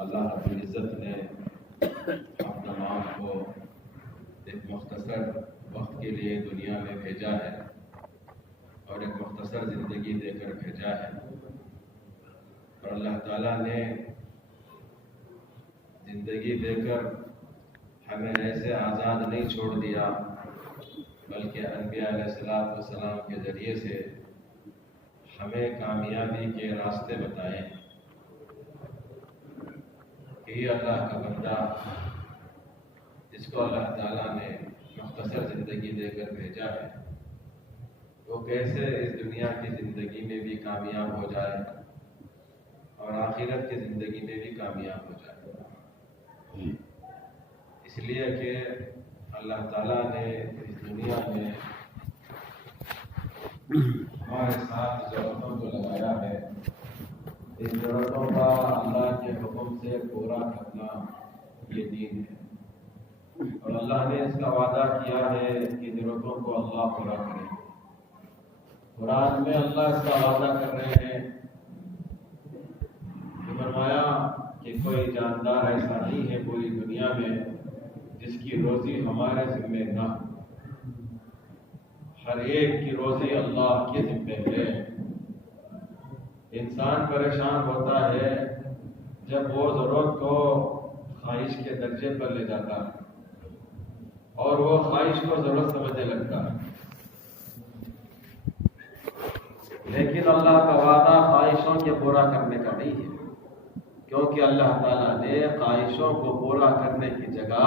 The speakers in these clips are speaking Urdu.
اللہ رب العزت نے ہم تمام کو ایک مختصر وقت کے لیے دنیا میں بھیجا ہے اور ایک مختصر زندگی دے کر بھیجا ہے، اور اللہ تعالیٰ نے زندگی دے کر ہمیں ایسے آزاد نہیں چھوڑ دیا، بلکہ انبیاء علیہ السلام کے ذریعے سے ہمیں کامیابی کے راستے بتائے کہ یہ اللہ کا بندہ جس کو اللہ تعالیٰ نے مختصر زندگی دے کر بھیجا ہے، وہ کیسے اس دنیا کی زندگی میں بھی کامیاب ہو جائے اور آخرت کی زندگی میں بھی کامیاب ہو جائے۔ اس لیے کہ اللہ تعالیٰ نے اس دنیا میں ہمارے ساتھ ضرورتوں کو لگایا ہے، ان ضرورتوں کا اللہ کے حکم سے پورا کرنا یہ دین ہے، اور اللہ نے اس کا وعدہ کیا ہے کہ ضرورتوں کو اللہ پورا کرے۔ قرآن میں اللہ اس کا وعدہ کر رہے ہیں کہ فرمایا کہ کوئی جاندار ایسا نہیں ہے پوری دنیا میں جس کی روزی ہمارے ذمے نہ ہو، ہر ایک کی روزی اللہ کے ذمے ہے۔ انسان پریشان ہوتا ہے جب وہ ضرورت کو خواہش کے درجے پر لے جاتا ہے اور وہ خواہش کو ضرورت سمجھنے لگتا ہے، لیکن اللہ کا وعدہ خواہشوں کے پورا کرنے کا نہیں ہے، کیونکہ اللہ تعالیٰ نے خواہشوں کو پورا کرنے کی جگہ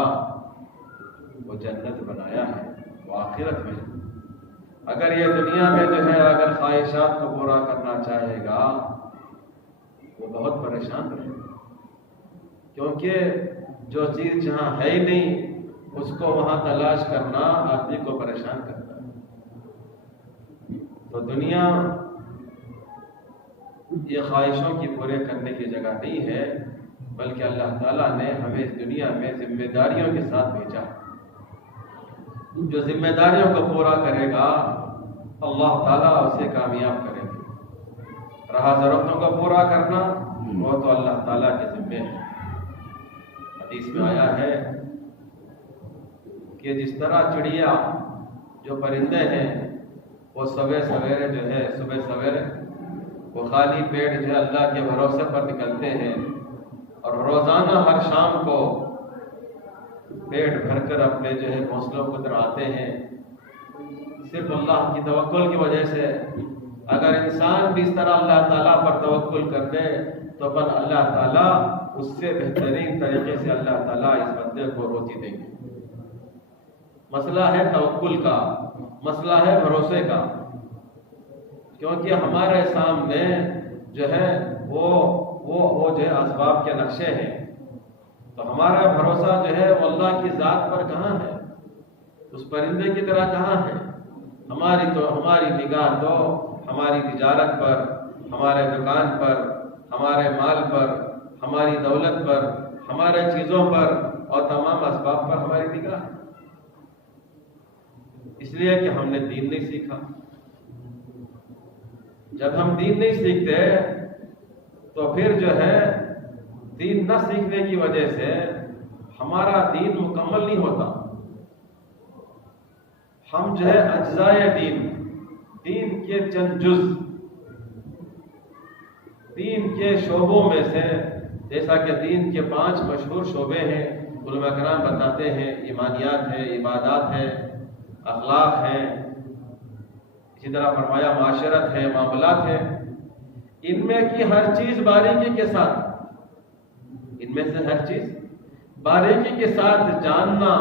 وہ جنت بنایا ہے، وہ آخرت میں۔ اگر یہ دنیا میں جو ہے اگر خواہشات کو پورا کرنا چاہے گا وہ بہت پریشان رہے گا، کیونکہ جو چیز جہاں ہے ہی نہیں اس کو وہاں تلاش کرنا آدمی کو پریشان کرتا ہے۔ تو دنیا یہ خواہشوں کی پورے کرنے کی جگہ نہیں ہے، بلکہ اللہ تعالیٰ نے ہمیں اس دنیا میں ذمہ داریوں کے ساتھ بھیجا۔ جو ذمہ داریوں کو پورا کرے گا اللہ تعالیٰ اسے کامیاب کرے گا۔ رہا ضرورتوں کو پورا کرنا وہ تو اللہ تعالیٰ کے ذمے ہے۔ حدیث میں آیا ہے کہ جس طرح چڑیا جو پرندے ہیں وہ صبح سویرے جو ہے وہ خالی پیٹ جو ہے اللہ کے بھروسے پر نکلتے ہیں اور روزانہ ہر شام کو پیٹ بھر کر اپنے جو ہے گھونسلوں کو طرف آتے ہیں، صرف اللہ کی توکل کی وجہ سے۔ اگر انسان بھی اس طرح اللہ تعالیٰ پر توکل کر دے تو پھر اللہ تعالیٰ اس سے بہترین طریقے سے اللہ تعالیٰ اس بندے کو روزی دیں گے۔ مسئلہ ہے توکل کا، مسئلہ ہے بھروسے کا، کیونکہ ہمارے سامنے جو ہے وہ جو ہے اسباب کے نقشے ہیں، تو ہمارا بھروسہ جو ہے وہ اللہ کی ذات پر کہاں ہے، اس پرندے کی طرح کہاں ہے؟ ہماری نگاہ تو ہماری تجارت پر، ہمارے دکان پر، ہمارے مال پر، ہماری دولت پر، ہمارے چیزوں پر اور تمام اسباب پر ہماری نگاہ ہے، اس لیے کہ ہم نے دین نہیں سیکھا۔ جب ہم دین نہیں سیکھتے تو پھر جو ہے دین نہ سیکھنے کی وجہ سے ہمارا دین مکمل نہیں ہوتا۔ ہم جو ہے اجزائے دین کے چند جز، دین کے شعبوں میں سے، جیسا کہ دین کے 5 مشہور شعبے ہیں، علماء کرام بتاتے ہیں، ایمانیات ہے، عبادات ہے، اخلاق ہے، اسی طرح فرمایا معاشرت ہے، معاملات ہے۔ ان میں کی ہر چیز باریکی کے ساتھ، ان میں سے ہر چیز باریکی کے ساتھ جاننا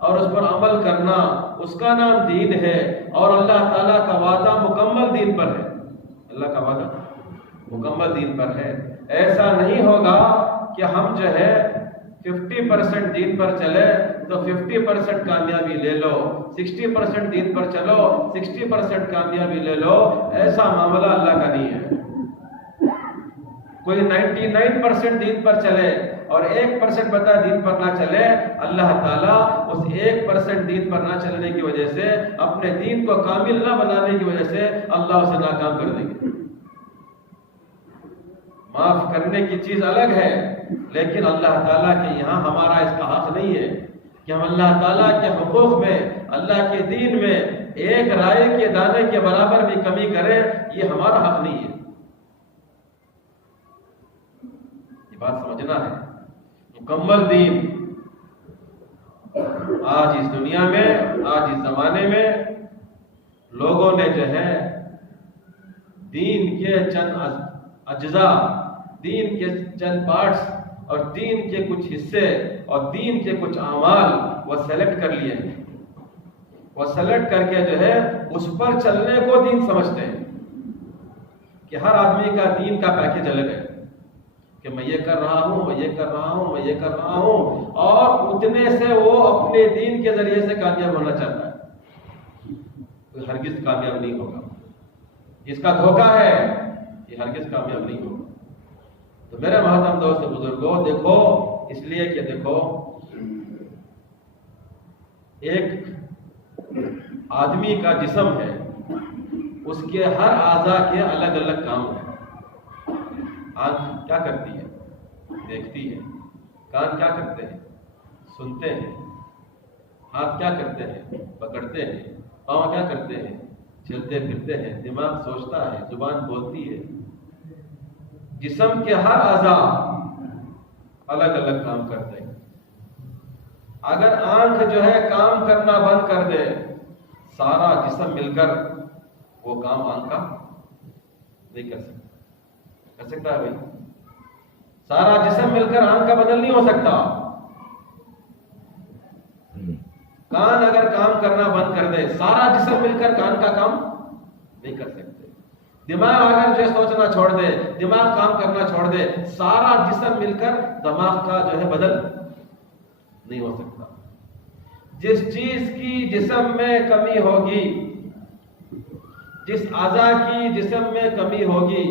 اور اس پر عمل کرنا، اس کا نام دین ہے، اور اللہ تعالیٰ کا وعدہ مکمل دین پر ہے۔ اللہ کا وعدہ مکمل دین پر ہے۔ ایسا نہیں ہوگا کہ ہم جو ہے 50% دین پر چلے تو 50% کامیابی لے لو، 60% دین پر چلو 60% کامیابی لے لو، ایسا معاملہ اللہ کا نہیں ہے۔ کوئی 99% دین پر چلے اور 1% بتا دین پر نہ چلے، اللہ تعالیٰ اس 1% دین پر نہ چلنے کی وجہ سے، اپنے دین کو کامل نہ بنانے کی وجہ سے اللہ اسے ناکام کر دیں گے۔ معاف کرنے کی چیز الگ ہے لیکن اللہ تعالیٰ کے یہاں ہمارا اس کا حق نہیں ہے کہ ہم اللہ تعالیٰ کے حقوق میں، اللہ کے دین میں ایک رائے کے دانے کے برابر بھی کمی کریں، یہ ہمارا حق نہیں ہے۔ یہ بات سمجھنا ہے۔ مکمل دین آج اس دنیا میں، آج اس زمانے میں لوگوں نے جو ہے دین کے چند اجزاء، دین کے چند پارٹس اور دین کے کچھ حصے اور دین کے کچھ اعمال وہ سلیکٹ کر لیے ہیں۔ وہ سلیکٹ کر کے جو ہے اس پر چلنے کو دین سمجھتے ہیں کہ ہر آدمی کا دین کا پیکج الگ ہے کہ میں یہ کر رہا ہوں، میں یہ کر رہا ہوں، میں یہ کر رہا ہوں، اور اتنے سے وہ اپنے دین کے ذریعے سے کامیاب ہونا چاہتا ہے۔ تو ہرگز کامیاب نہیں ہوگا، اس کا دھوکہ ہے، یہ ہرگز کامیاب نہیں ہوگا۔ تو میرے محترم دوست بزرگوں، دیکھو اس لیے کہ دیکھو ایک آدمی کا جسم ہے، اس کے ہر اعضاء کے الگ الگ کام ہیں۔ آنکھ کیا کرتی ہے؟ دیکھتی ہے۔ کان کیا کرتے ہیں؟ سنتے ہیں۔ ہاتھ کیا کرتے ہیں؟ پکڑتے ہیں۔ پاؤں کیا کرتے ہیں؟ چلتے پھرتے ہیں۔ دماغ سوچتا ہے، زبان بولتی ہے۔ جسم کے ہر اعضاء الگ الگ کام کرتے ہیں۔ اگر آنکھ جو ہے کام کرنا بند کر دے، سارا جسم مل کر وہ کام آنکھ کا نہیں کر سکتا۔ کر سکتا ہے بھائی؟ سارا جسم مل کر آنکھ کا بدل نہیں ہو سکتا۔ کان اگر کام کرنا بند کر دے، سارا جسم مل کر کان کا کام نہیں کر سکتے۔ دماغ اگر جو سوچنا چھوڑ دے، دماغ کام کرنا چھوڑ دے، سارا جسم مل کر دماغ کا جو ہے بدل نہیں ہو سکتا۔ جس چیز کی جسم میں کمی ہوگی، جس اعضاء کی جسم میں کمی ہوگی،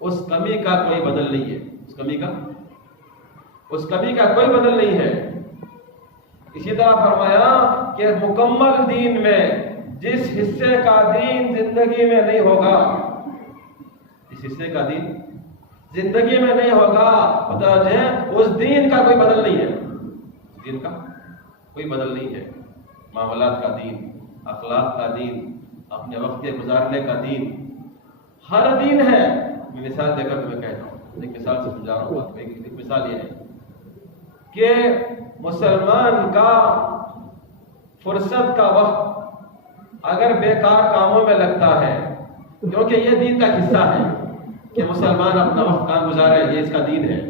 اس کمی کا کوئی بدل نہیں ہے۔ اس کمی کا کوئی بدل نہیں ہے۔ اسی طرح فرمایا کہ مکمل دین میں جس حصے کا دین زندگی میں نہیں ہوگا، اس حصے کا دین زندگی میں نہیں ہوگا، اس دین کا کوئی بدل نہیں ہے۔ دین کا کوئی بدل نہیں ہے۔ معاملات کا دین، اخلاق کا دین، اپنے وقت کے گزارنے کا دین، ہر دین ہے۔ میں مثال دے کر تمہیں کہتا ہوں، ایک مثال سے سمجھا رہا ہوں۔ ایک مثال یہ ہے کہ مسلمان کا فرصت کا وقت اگر بیکار کاموں میں لگتا ہے، کیونکہ یہ دین کا حصہ ہے کہ مسلمان اپنا وقت کام گزارے، یہ اس کا دین ہے۔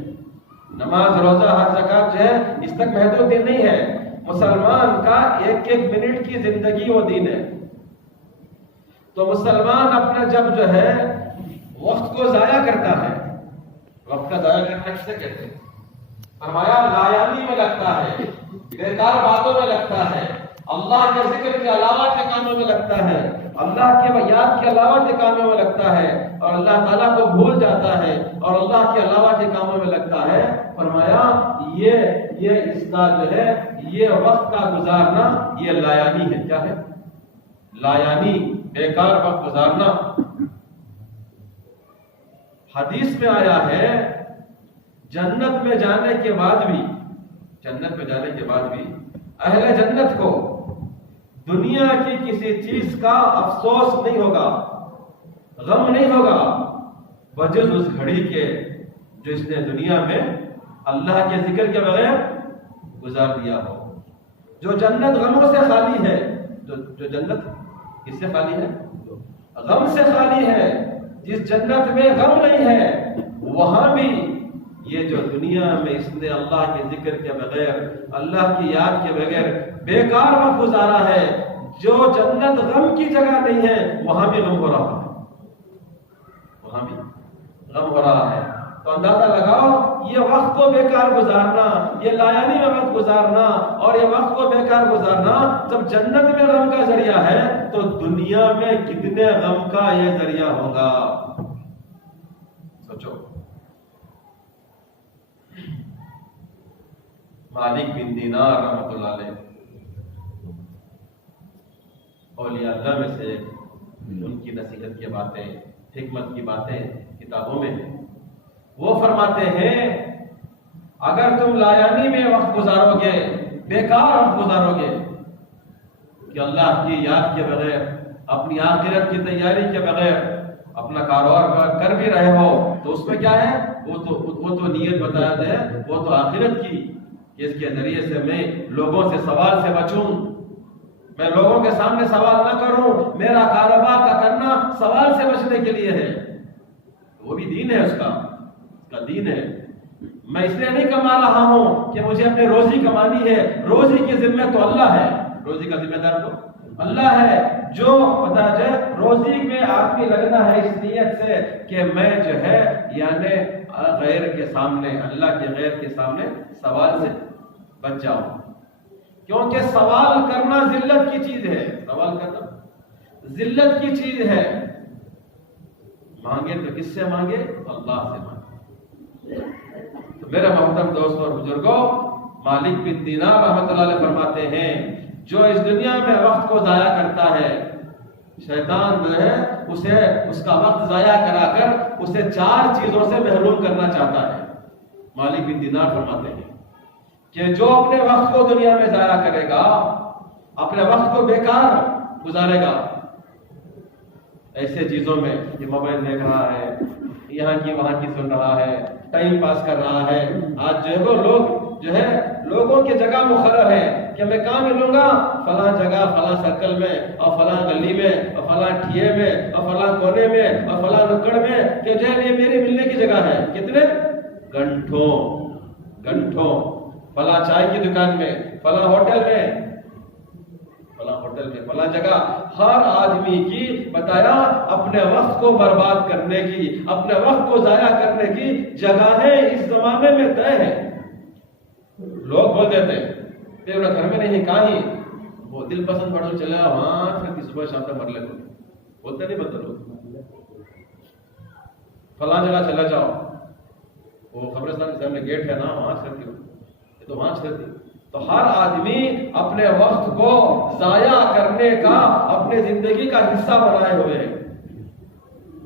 نماز، روزہ، حج، زکات جو ہے اس تک محدود دین نہیں ہے۔ مسلمان کا ایک ایک منٹ کی زندگی وہ دین ہے۔ تو مسلمان اپنا جب جو ہے وقت کو ضائع کرتا ہے، وقت کا ضائع کرنا کسے کہتے ہیں؟ فرمایا لایانی میں لگتا ہے، بیکار باتوں میں لگتا ہے، اللہ کے ذکر کے علاوہ کے کاموں میں لگتا ہے، اللہ کے یاد کے علاوہ کے کاموں میں لگتا ہے، اور اللہ تعالیٰ کو بھول جاتا ہے اور اللہ کے علاوہ کے کاموں میں لگتا ہے۔ فرمایا یہ اس کا جو ہے یہ وقت کا گزارنا یہ لایانی ہے۔ کیا ہے؟ لایانی، بیکار وقت گزارنا۔ حدیث میں آیا ہے جنت میں جانے کے بعد بھی اہل جنت کو دنیا کی کسی چیز کا افسوس نہیں ہوگا، غم نہیں ہوگا، بجز اس گھڑی کے جو اس نے دنیا میں اللہ کے ذکر کے بغیر گزار دیا ہو۔ جو جنت غموں سے خالی ہے، جو جنت کس سے خالی ہے؟ غم سے خالی ہے۔ جس جنت میں غم نہیں ہے، وہاں بھی یہ جو دنیا میں اس نے اللہ کے ذکر کے بغیر، اللہ کی یاد کے بغیر بیکار وقت گزارا ہے، جو جنت غم کی جگہ نہیں ہے، وہاں بھی غم ہو رہا ہے۔ تو اندازہ لگاؤ، یہ وقت کو بیکار گزارنا، یہ لایانی میں وقت گزارنا اور یہ وقت کو بیکار گزارنا جب جنت میں غم کا ذریعہ ہے، تو دنیا میں کتنے غم کا یہ ذریعہ ہوگا؟ سوچو۔ مالک بن دینار رحمۃ اللہ علیہ، اولیاء اللہ میں سے ان کی نصیحت کی باتیں، حکمت کی باتیں کتابوں میں ہیں۔ وہ فرماتے ہیں اگر تم لایانی میں وقت گزارو گے، بیکار وقت گزارو گے کہ اللہ کی یاد کے بغیر، اپنی آخرت کی تیاری کے بغیر اپنا کاروبار کر بھی رہے ہو، تو اس میں کیا ہے؟ وہ تو نیت بتایا ہے، وہ تو آخرت کی، کہ اس کے ذریعے سے میں لوگوں سے سوال سے بچوں، میں لوگوں کے سامنے سوال نہ کروں، میرا کاروبار کا کرنا سوال سے بچنے کے لیے ہے۔ وہ بھی دین ہے، اس کا دین ہے۔ میں اس لیے نہیں کما رہا ہوں کہ مجھے اپنے روزی کمانی ہے، روزی کی ذمہ تو اللہ ہے، روزی کا ذمہ دار تو اللہ ہے۔ جو پتا جائے روزی میں آدمی لگنا ہے اس نیت سے کہ میں جو ہے یعنی غیر کے سامنے، اللہ کے غیر کے سامنے سوال سے بچ جاؤں، کیونکہ سوال کرنا ذلت کی چیز ہے، سوال کرنا ذلت کی چیز ہے۔ مانگے تو کس سے مانگے؟ اللہ سے مانگے۔ تو میرے محترم دوستوں اور بزرگوں، مالک بن دینار رحمۃ اللہ علیہ فرماتے ہیں جو اس دنیا میں وقت کو ضائع کرتا ہے، شیطان جو ہے اسے اس کا وقت ضائع کرا کر اسے 4 چیزوں سے محروم کرنا چاہتا ہے۔ مالک بن دینار فرماتے ہیں کہ جو اپنے وقت کو دنیا میں ضائع کرے گا، اپنے وقت کو بیکار گزارے گا ایسے چیزوں میں، یہ موبائل دیکھ رہا ہے، یہاں کی وہاں کی سن رہا ہے، ٹائم پاس کر رہا ہے۔ آج جو ہے وہ لوگ جو ہے لوگوں کی جگہ مقرر ہے کہ میں کہاں ملوں گا؟ فلاں جگہ، فلاں سرکل میں، اور فلاں گلی میں، اور فلاں ٹھیے میں، اور فلاں کونے میں، اور فلاں نکڑ میں، کہ جو ہے یہ میری ملنے کی جگہ ہے۔ کتنے گھنٹوں فلاں چائے کی دکان میں، فلاں ہوٹل میں، فلاں جگہ۔ ہر آدمی کی بتایا اپنے وقت کو برباد کرنے کی، اپنے وقت کو ضائع کرنے کی جگہیں اس زمانے میں طے ہیں۔ لوگ بول دیتے ہیں گھر میں نہیں، کہیں وہ دل پسند پڑھو چلے وہاں پھر صبح شام تک مر لے، بولتے نہیں بولتے لوگ، فلاں جگہ چلا جاؤ، وہ قبرستان کے سامنے گیٹ ہے نا، وہاں چلتی ہو، یہ تو وہاں چلتی۔ تو ہر آدمی اپنے وقت کو ضائع کرنے کا اپنے زندگی کا حصہ بنائے ہوئے ہیں۔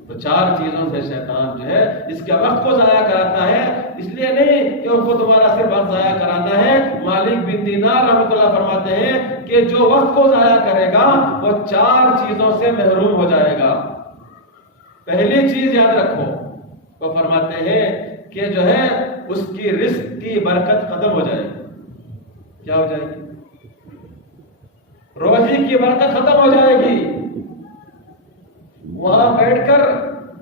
تو 4 چیزوں سے شیطان جو ہے اس کے وقت کو ضائع کراتا ہے، اس لیے نہیں کہ اس کو تمہارا صرف وقت ضائع کرانا ہے۔ مالک بن دینار رحمۃ اللہ فرماتے ہیں کہ جو وقت کو ضائع کرے گا وہ 4 چیزوں سے محروم ہو جائے گا۔ پہلی چیز یاد رکھو، وہ فرماتے ہیں کہ جو ہے اس کی رزق کی برکت ختم ہو جائے گی۔ کیا ہو جائے گی؟ روزی کی برکت ختم ہو جائے گی۔ وہاں بیٹھ کر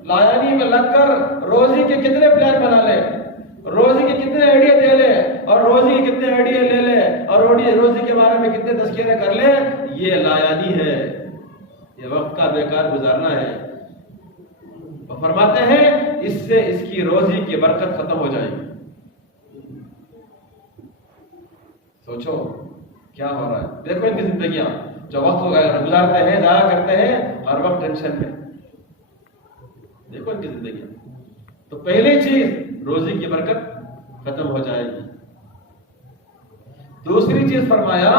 لایانی میں لگ کر روزی کے کتنے پلان بنا لے، روزی کے کتنے آئیڈیا دے لے، اور روزی کے کتنے آئیڈیا لے لے، اور روزی کے بارے میں کتنے تذکرے کر لے، یہ لایانی ہے، یہ وقت کا بیکار گزارنا ہے۔ وہ فرماتے ہیں اس سے اس کی روزی کی برکت ختم ہو جائے گی۔ سوچو کیا ہو رہا ہے، دیکھو ان کی زندگیاں جو وقت کو گزارتے ہیں، ضائع کرتے ہیں، ہر وقت ٹینشن میں، دیکھو ان کی زندگیاں۔ تو پہلی چیز روزی کی برکت ختم ہو جائے گی۔ دوسری چیز فرمایا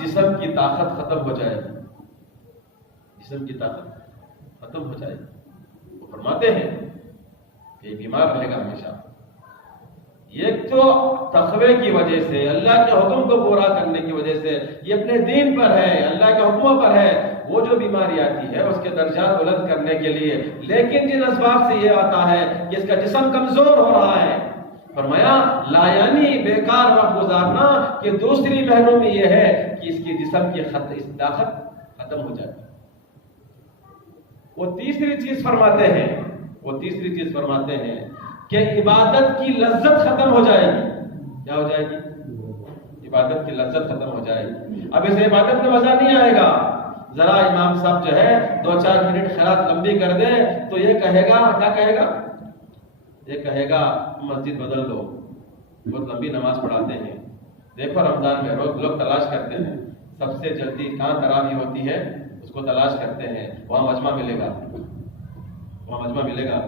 جسم کی طاقت ختم ہو جائے گی، جسم کی طاقت ختم ہو جائے گی۔ وہ فرماتے ہیں کہ بیمار رہے گا ہمیشہ۔ یہ تو تقوی کی وجہ سے، اللہ کے حکم کو پورا کرنے کی وجہ سے، یہ اپنے دین پر ہے، اللہ کے حکموں پر ہے، وہ جو بیماری آتی ہے اس کے درجات بلند کرنے کے لیے۔ لیکن جن اسباب سے یہ آتا ہے کہ اس کا جسم کمزور ہو رہا ہے، فرمایا لایانی بیکار وقت گزارنا کہ دوسری محرومی یہ ہے کہ اس کی جسم کی طاقت ختم ہو جائے۔ وہ تیسری چیز فرماتے ہیں کہ عبادت کی لذت ختم ہو جائے گی۔ کیا ہو جائے گی؟ عبادت کی لذت ختم ہو جائے گی۔ اب اس عبادت میں مزہ نہیں آئے گا۔ ذرا امام صاحب جو ہے 2-4 منٹ خیرات لمبی کر دے تو یہ کہے گا، کیا کہے گا؟ یہ کہے گا مسجد بدل دو، بہت لمبی نماز پڑھاتے ہیں۔ دیکھو رمضان میں روز لوگ تلاش کرتے ہیں سب سے جلدی کہاں تراویح ہوتی ہے، اس کو تلاش کرتے ہیں، وہاں مجمع ملے گا،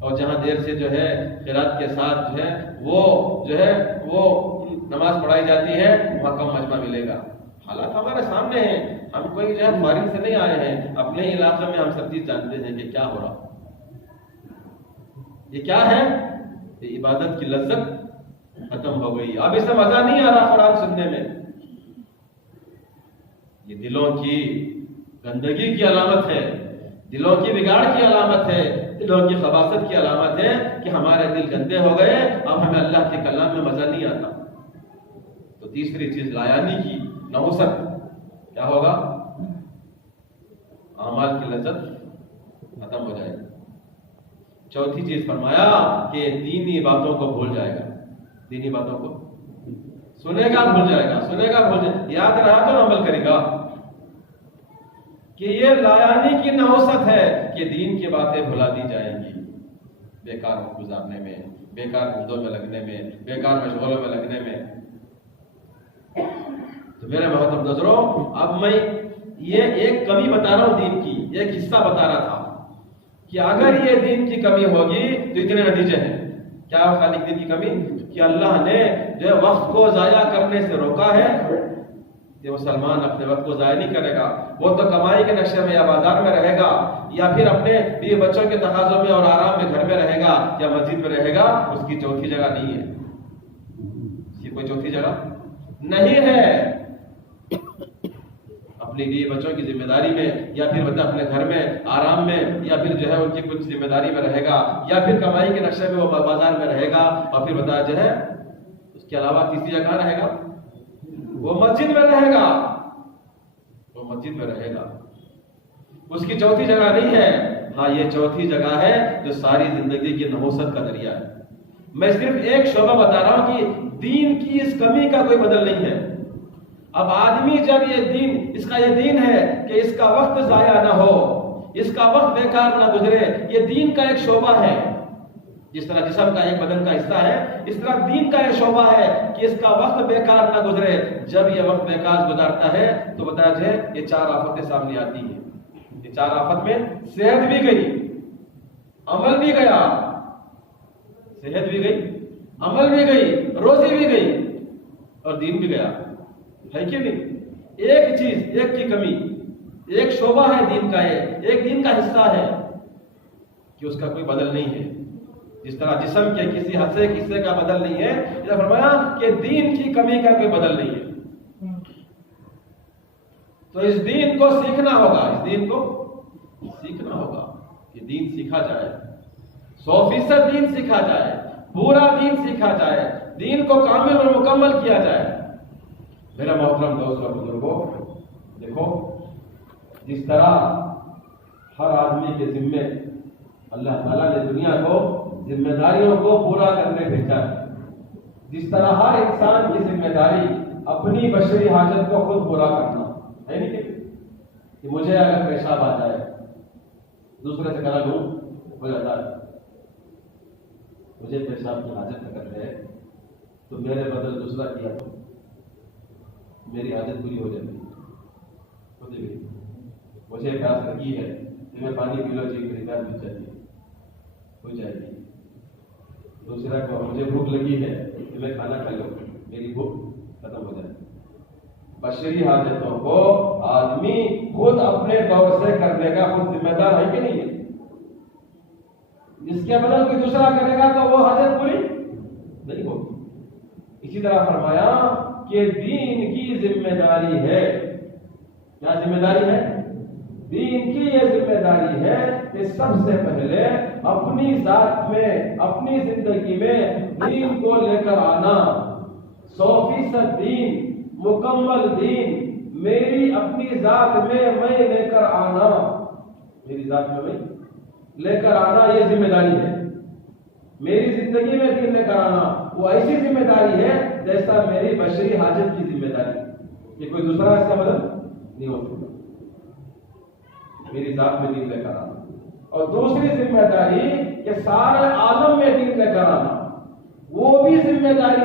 اور جہاں دیر سے جو ہے قرات کے ساتھ جو ہے وہ نماز پڑھائی جاتی ہے، وہاں کم مجمع ملے گا۔ حالات ہمارے سامنے ہیں، ہم کوئی جو ہے فارغ سے نہیں آئے ہیں، اپنے ہی علاقے میں ہم سب چیز جانتے ہیں کہ کیا ہو رہا۔ یہ کیا ہے؟ یہ عبادت کی لذت ختم ہو گئی، اب اسے مزہ نہیں آ رہا قرآن سننے میں۔ یہ دلوں کی گندگی کی علامت ہے، دلوں کی بگاڑ کی علامت ہے، دلوں کی خباثت کی علامت ہے کہ ہمارے دل گندے ہو گئے، اب ہمیں اللہ کے کلام میں مزہ نہیں آتا۔ تو تیسری چیز لایانی کی نحوست، کیا ہوگا؟ اعمال کی لذت ختم ہو جائے گی۔ چوتھی چیز فرمایا کہ دینی باتوں کو بھول جائے گا، دینی باتوں کو سنے گا بھول جائے گا، سنے گا بھول جائے گا، یاد رہا تو عمل کرے گا۔ کہ یہ لایانی کی نحوست ہے کہ دین کی باتیں بھلا دی جائیں گی بیکار وقت گزارنے میں، بیکار دھندوں میں لگنے میں، بیکار مشغولوں میں لگنے میں۔ تو میرے محترم نظروں، اب میں یہ ایک کمی بتا رہا ہوں دین کی، ایک حصہ بتا رہا تھا کہ اگر یہ دین کی کمی ہوگی تو اتنے نتیجے ہیں۔ کیا خالق دین کی کمی؟ کہ اللہ نے جو وقت کو ضائع کرنے سے روکا ہے، کہ مسلمان اپنے وقت کو ضائع نہیں کرے گا، وہ تو کمائی کے نقشے میں یا بازار میں رہے گا، یا پھر اپنے بیوی بچوں کے تقاضوں میں اور آرام میں گھر میں رہے گا یا مسجد میں رہے گا۔ اس کی چوتھی جگہ نہیں ہے، اس کی کوئی چوتھی جگہ نہیں ہے۔ اپنی بیوی بچوں کی ذمہ داری میں، یا پھر بندہ اپنے گھر میں آرام میں، یا پھر جو ہے ان کی کچھ ذمہ داری میں رہے گا، یا پھر کمائی کے نقشے میں وہ بازار میں رہے گا، اور پھر بندہ جو ہے اس کے علاوہ تیسری جگہ رہے گا، وہ مسجد میں رہے گا، وہ مسجد میں رہے گا۔ اس کی چوتھی جگہ نہیں ہے۔ ہاں، یہ چوتھی جگہ ہے جو ساری زندگی کی نحوست کا ذریعہ ہے۔ میں صرف ایک شعبہ بتا رہا ہوں کہ دین کی اس کمی کا کوئی بدل نہیں ہے۔ اب آدمی جب یہ دین، اس کا یہ دین ہے کہ اس کا وقت ضائع نہ ہو، اس کا وقت بیکار نہ گزرے، یہ دین کا ایک شعبہ ہے۔ جس طرح جسم کا ایک بدن کا حصہ ہے، اس طرح دین کا ایک شعبہ ہے کہ اس کا وقت بیکار نہ گزرے۔ جب یہ وقت بیکار گزارتا ہے تو بتایا جائے یہ چار آفتیں سامنے آتی ہیں۔ یہ چار آفت میں صحت بھی گئی، عمل بھی گیا، صحت بھی گئی، عمل بھی گئی، روزی بھی گئی، اور دین بھی گیا، ہے کہ نہیں؟ ایک چیز، ایک کی کمی، ایک شعبہ ہے دین کا، ایک دین کا حصہ ہے کہ اس کا کوئی بدل نہیں ہے۔ جس طرح جسم کے کسی حصے کا بدل نہیں ہے، یہ فرمایا کہ دین کی کمی کا کوئی بدل نہیں ہے۔ تو اس دین کو سیکھنا ہوگا، اس دین کو سیکھنا ہوگا کہ دین سیکھا جائے، 100% دین سیکھا جائے، پورا دین سیکھا جائے، دین کو کامل اور مکمل کیا جائے۔ میرا محترم دوست اور بزرگوں، دیکھو جس طرح ہر آدمی کے ذمے اللہ تعالیٰ نے دنیا کو ذمہ داریوں کو پورا کرنے بھیجا ہے، جس طرح ہر انسان کی ذمہ داری اپنی بشری حاجت کو خود پورا کرنا ہے، نہیں کہ مجھے اگر پیشاب آ جائے دوسرے سے کہنا لوں ہو جاتا ہے، مجھے پیشاب کی حاجت اگر ہے تو میرے بدل دوسرا کیا تو میری حاجت پوری ہو جاتی ہے۔ مجھے پیاس لگی ہے، تمہیں پانی پی لو جی، میری پیاس بجھ جاتی ہے، ہو جائے گی۔ دوسرا کو مجھے بھوک لگی ہے، تمہیں کھانا کھا لو، میری بھوک ختم ہو جائے گی۔ بشری حاجتوں کو آدمی خود اپنے طور سے کرنے کا خود ذمہ دار ہے کہ نہیں ہے؟ اس کے بدل کوئی دوسرا کرے گا تو وہ حاجت پوری نہیں ہوگی۔ اسی طرح فرمایا کہ دین کی ذمہ داری ہے، کیا ذمہ داری ہے؟ دین کی یہ ذمہ داری ہے کہ سب سے پہلے اپنی ذات میں، اپنی زندگی میں دین کو لے کر آنا، 100% دین، مکمل دین میری اپنی ذات میں لے کر آنا، میری ذات میں لے کر آنا، یہ ذمہ داری ہے۔ میری زندگی میں دین لے کر آنا وہ ایسی ذمہ داری ہے جیسا میری بشری حاجت کی ذمہ داری، یہ کوئی دوسرا اس کا مطلب نہیں ہو سکتا۔ میری ذات میں دین لے کر آنا، اور دوسری ذمہ داری کہ سارے عالم میں دین لے کر آنا، وہ بھی ذمہ داری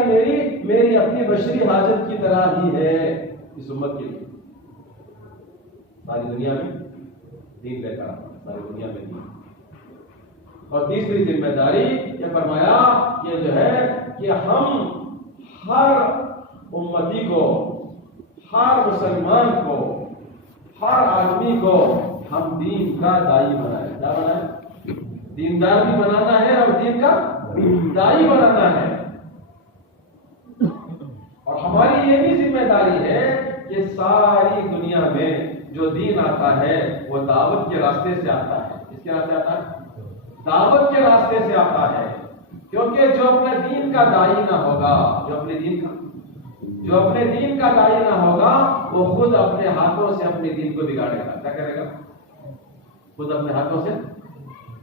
میری اپنی بشری حاجت کی طرح ہی ہے اس امت کے لیے۔ ساری دنیا میں دین لے کر آنا، ساری دنیا میں دین۔ اور تیسری ذمہ داری یہ فرمایا کہ جو ہے کہ ہم ہر امتی کو، ہر مسلمان کو، ہر آدمی کو ہم دین کا دائی بنائیں۔ کیا بنائیں؟ دیندار بھی بنانا ہے اور دین کا دائی بنانا ہے۔ ہماری یہ بھی ذمہ داری ہے کہ ساری دنیا میں جو دین آتا ہے وہ دعوت کے راستے سے آتا ہے. کس کے راستے آتا ہے؟ دعوت کے راستے سے آتا ہے. کیونکہ جو اپنے دین کا داعی نہ ہوگا، جو اپنے دین کا داعی نہ ہوگا، وہ خود اپنے ہاتھوں سے اپنے دین کو بگاڑے گا. کیا کرے گا؟ خود اپنے ہاتھوں سے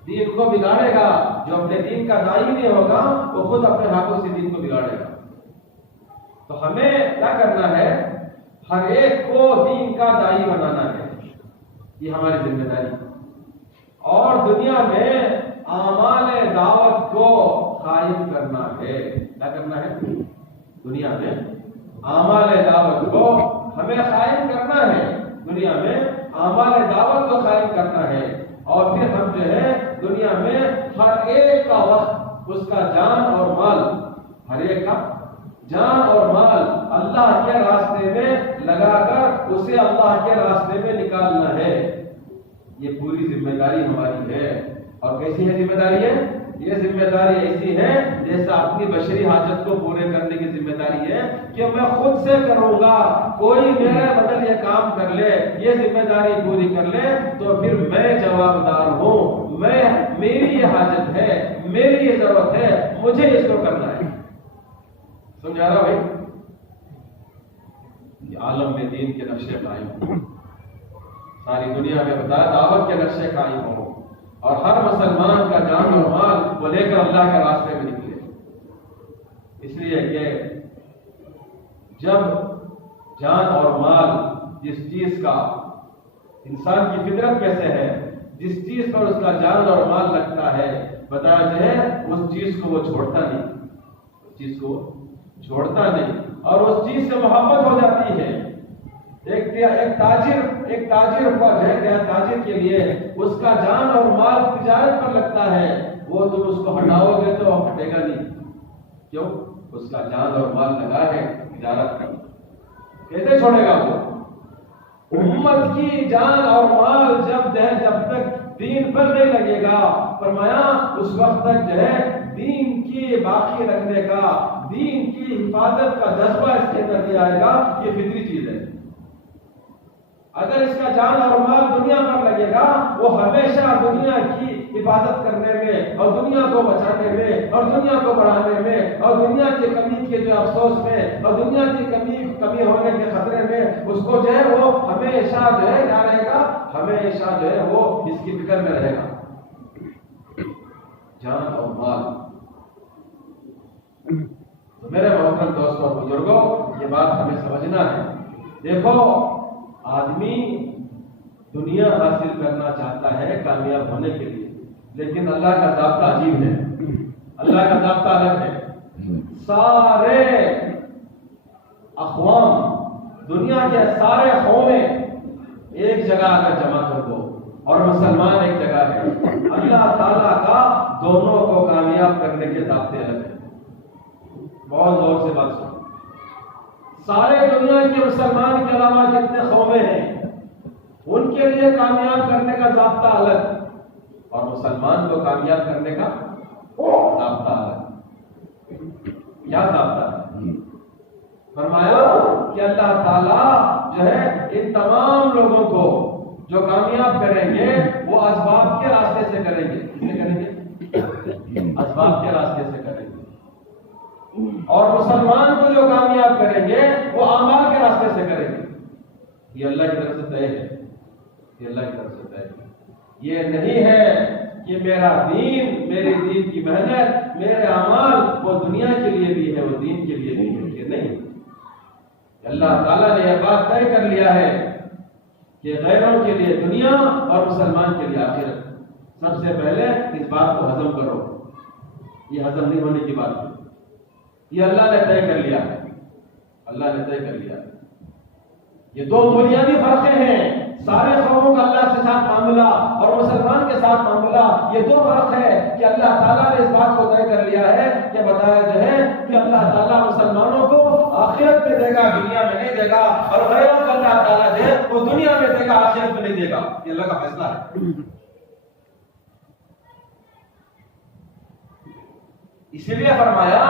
دین کو بگاڑے گا. جو اپنے دین کا داعی نہیں ہوگا وہ خود اپنے ہاتھوں سے دین کو بگاڑے گا. تو ہمیں کیا کرنا ہے؟ ہر ایک کو دین کا داعی بنانا ہے. یہ ہماری ذمہ داری ہے. اور دنیا میں اعمال دعوت کو قائم کرنا ہے. کیا کرنا ہے؟ دنیا میں اعمال دعوت کو ہمیں قائم کرنا ہے. دنیا میں اعمال دعوت کو قائم کرنا ہے. اور پھر ہم جو ہے دنیا میں ہر ایک کا وقت، اس کا جان اور مال، ہر ایک کا جان اور مال اللہ کے راستے میں لگا کر اسے اللہ کے راستے میں نکالنا ہے. یہ پوری ذمہ داری ہماری ہے. اور کیسی ہے ذمہ داری ہے؟ یہ ذمہ داری ایسی ہے جیسا اپنی بشری حاجت کو پورے کرنے کی ذمہ داری ہے کہ میں خود سے کروں گا. کوئی میرے بدل یہ کام کر لے، یہ ذمہ داری پوری کر لے تو پھر میں جواب دار ہوں. میری یہ حاجت ہے، میری یہ ضرورت ہے، مجھے اس کو کرنا ہے. سمجھا رہا بھائی؟ عالم میں دین کے نقشے قائم ہوں. ساری دنیا میں بتایا دعوت کے نقشے قائم ہوں اور ہر مسلمان کا جان اور مال وہ لے کر اللہ کے راستے میں نکلے. اس لیے کہ جب جان اور مال جس چیز کا انسان کی فطرت میں سے ہے، جس چیز پر اس کا جان اور مال لگتا ہے، بتایا جائے اس چیز کو وہ چھوڑتا نہیں. اس چیز کو چھوڑتا نہیں اور اس چیز سے محبت ہو جاتی ہے. ایک تاجر کو تاجر کے لیے اس کا جان اور مال تجارت پر لگتا ہے. وہ تم اس کو ہٹاؤ گے تو ہٹے گا نہیں. کیوں؟ اس کا جان اور مال لگا ہے تجارت کا. کیسے چھوڑے گا وہ؟ امت کی جان اور مال جب تک دین پر نہیں لگے گا، فرمایا اس وقت تک جو ہے دین کی باقی رکھنے کا، دین کی حفاظت کا جذبہ اس کے اندر نہیں آئے گا. یہ فطری چیز ہے. اگر اس کا جان اور مال دنیا پر لگے گا، وہ ہمیشہ دنیا کی حفاظت کرنے میں اور دنیا کو بچانے میں اور دنیا کو بڑھانے میں اور دنیا کی کمی کے جو افسوس میں اور دنیا کی کمی ہونے کے خطرے میں اس کو جو ہے وہ ہمیشہ جو ہے کیا رہے گا؟ ہمیشہ جو ہے وہ اس کی فکر میں رہے گا. جان اور مال. تو میرے محترم دوستوں اور بزرگوں، یہ بات ہمیں سمجھنا ہے. دیکھو، آدمی دنیا حاصل کرنا چاہتا ہے کامیاب ہونے کے لیے، لیکن اللہ کا ضابطہ عجیب ہے. اللہ کا ضابطہ الگ ہے. سارے اقوام، دنیا کے سارے قومیں ایک جگہ اگر جمع کر دو اور مسلمان ایک جگہ ہے، اللہ تعالیٰ کا دونوں کو کامیاب کرنے کے ضابطے الگ ہیں. بہت غور سے بات سنو. سارے دنیا کے مسلمان کے علاوہ جتنے قومیں ہیں ان کے لیے کامیاب کرنے کا ضابطہ الگ اور مسلمان کو کامیاب کرنے کا ضابطہ الگ. کیا ضابطہ ہے؟ فرمایا کہ اللہ تعالیٰ جو ہے ان تمام لوگوں کو جو کامیاب کریں گے وہ اسباب کے راستے سے کریں گے. کس سے کریں گے؟ اسباب کے راستے سے کریں گے. اور مسلمان کو جو کامیاب کریں گے وہ اعمال کے راستے سے کریں گے. یہ اللہ کی طرف سے طے ہے. یہ اللہ کی طرف سے طے ہے. یہ نہیں ہے کہ میرا دین، میرے دین کی محنت، میرے اعمال وہ دنیا کے لیے بھی ہے، وہ دین کے لیے بھی ہے. یہ نہیں. اللہ تعالیٰ نے یہ بات طے کر لیا ہے کہ غیروں کے لیے دنیا اور مسلمان کے لیے آخرت. سب سے پہلے اس بات کو ہضم کرو. یہ ہضم نہیں ہونے کی بات ہے. یہ اللہ نے طے کر لیا ہے. اللہ نے طے کر لیا. یہ دو بنیادی فرقیں ہیں. سارے قوموں کا اللہ کے ساتھ معاملہ اور مسلمان کے ساتھ معاملہ، یہ دو فرق ہے کہ اللہ تعالیٰ نے اس بات کو طے کر لیا ہے کہ بتایا جو ہے کہ اللہ تعالیٰ مسلمانوں کو آخرت میں دے گا، دنیا میں نہیں دے گا. اور غیروں کو اللہ تعالیٰ جو ہے وہ دنیا میں دے گا، آخرت میں نہیں دے گا. یہ اللہ کا فیصلہ ہے. اسی لیے فرمایا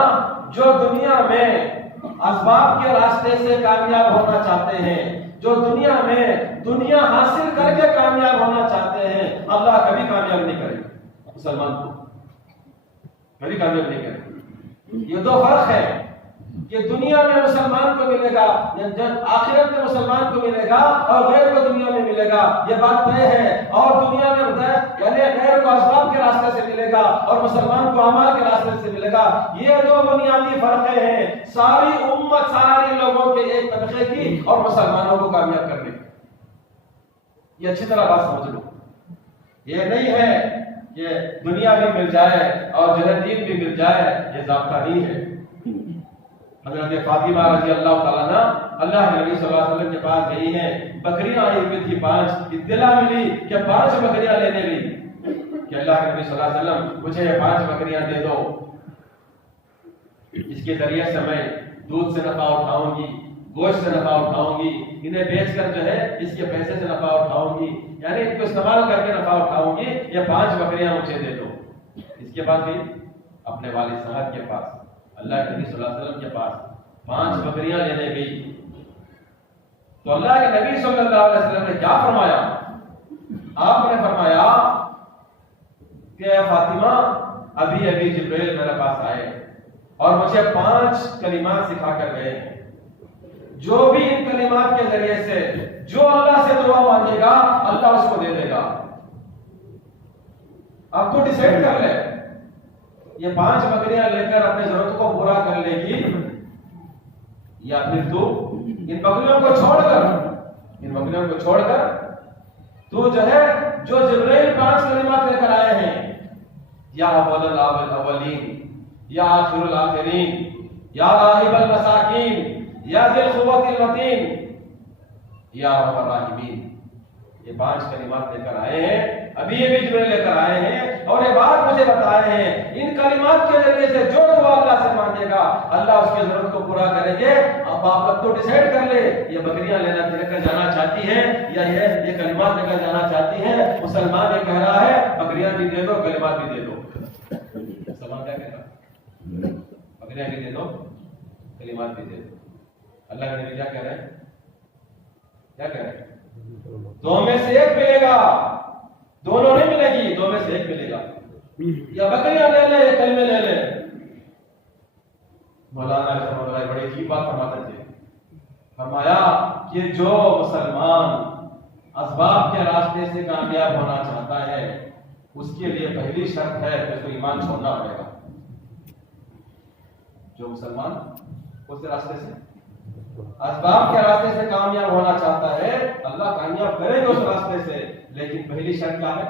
جو دنیا میں اسباب کے راستے سے کامیاب ہونا چاہتے ہیں، جو دنیا میں دنیا حاصل کر کے کامیاب ہونا چاہتے ہیں، اللہ کبھی کامیاب نہیں کرے گا مسلمان کو، کبھی کامیاب نہیں کرے گا۔ یہ دو فرق ہے کہ دنیا میں مسلمان کو ملے گا، آخرت میں مسلمان کو ملے گا اور غیر کو دنیا میں ملے گا، یہ بات طے ہے۔ اور دنیا میں یعنی غیر کو اسباب کے راستے سے ملے گا اور مسلمان کو اعمال کے راستے سے ملے گا، یہ دو بنیادی فرقیں ہیں ساری امت، ساری لوگوں کے ایک طبقے کی اور مسلمانوں کو کامیاب کرنے کی۔ یہ اچھی طرح بات سمجھ لو، یہ نہیں ہے کہ دنیا بھی مل جائے اور جو ہے دین بھی مل جائے، یہ ضابطہ نہیں ہے۔ حضرت فاطمہ رضی اللہ تعالیٰ عنہ اللہ کے نبی صلی اللہ علیہ وسلم کے پاس گئی ہیں، بکریاں آئی ہوئی تھی 5، اطلاع ملی کہ 5 بکریاں لینے گئی کہ اللہ کے نبی صلی اللہ علیہ وسلم مجھے یہ 5 بکریاں دے دو، اس کے ذریعے سے میں دودھ سے نفع اٹھاؤں گی، گوشت سے نفع اٹھاؤں گی، انہیں بیچ کر جو ہے اس کے پیسے سے نفع اٹھاؤں گی، یعنی ان کو استعمال کر کے نفع اٹھاؤں گی، یہ 5 بکریاں مجھے دے دو۔ اس کے بعد بھی اپنے والد صاحب کے پاس، اللہ کے نبی صلی اللہ علیہ وسلم کے پاس 5 بکریاں لینے گئی تو اللہ کے نبی صلی اللہ علیہ وسلم نے کیا فرمایا؟ آپ نے فرمایا کہ فاطمہ ابھی ابھی جبریل میرے پاس آئے اور مجھے 5 کلمات سکھا کر گئے ہیں، جو بھی ان کلمات کے ذریعے سے جو اللہ سے دعا مانگے گا اللہ اس کو دے دے گا۔ اب تو ڈیسائیڈ کر لے، یہ 5 بکریاں لے کر اپنی ضرورت کو پورا کر لے گی یا پھر تو ان بکریوں کو چھوڑ کر تو جو ہے جو جبرائیل 5 کلمات لے کر آئے ہیں، یا اول الاولین، یا آخر الاخرین، یا راحب المساکین، یا ذی القوۃ المتین، یا ارحم الراحمین، یہ 5 کلمات لے کر آئے ہیں، ابھی یہ بھی جبرائیل لے کر آئے ہیں اور یہ بات مجھے بتائے ہیں، ان کلمات کے ذریعے سے جو دعا اللہ سے مانگے گا اللہ اس کی ضرورت کو پورا کریں گے۔ اب آپ تو ڈیسائیڈ کر لے، یہ بکریاں لے کر جانا چاہتی ہے یا یہ کلمات لے کر جانا چاہتی ہے؟ مسلمان یہ کہہ رہا ہے بکریاں بھی دے دو، کلمات بھی دے دو۔ مسلمان کیا کہہ رہا؟ بکریاں بھی دے دو، کلمات بھی دے دو۔ اللہ کے نبی کیا کہہ رہے ہیں؟ کیا کہہ رہے ہیں؟ 2 میں سے 1 ملے گا، دونوں نہیں ملے گی، 2 میں سے 1 ملے گا، یا بکریاں لے لے یا کلمے لے لے۔ مولانا رحمۃ اللہ بڑی عجیب بات فرماتے تھے، فرمایا کہ جو مسلمان اسباب کے راستے سے کامیاب ہونا چاہتا ہے اس کے لیے پہلی شرط ہے کہ اس کو ایمان چھوڑنا پڑے گا۔ جو مسلمان اس راستے سے اسباب کے راستے سے کامیاب ہونا چاہتا ہے اللہ کامیاب کرے گا اس راستے سے، لیکن پہلی شرط کیا ہے؟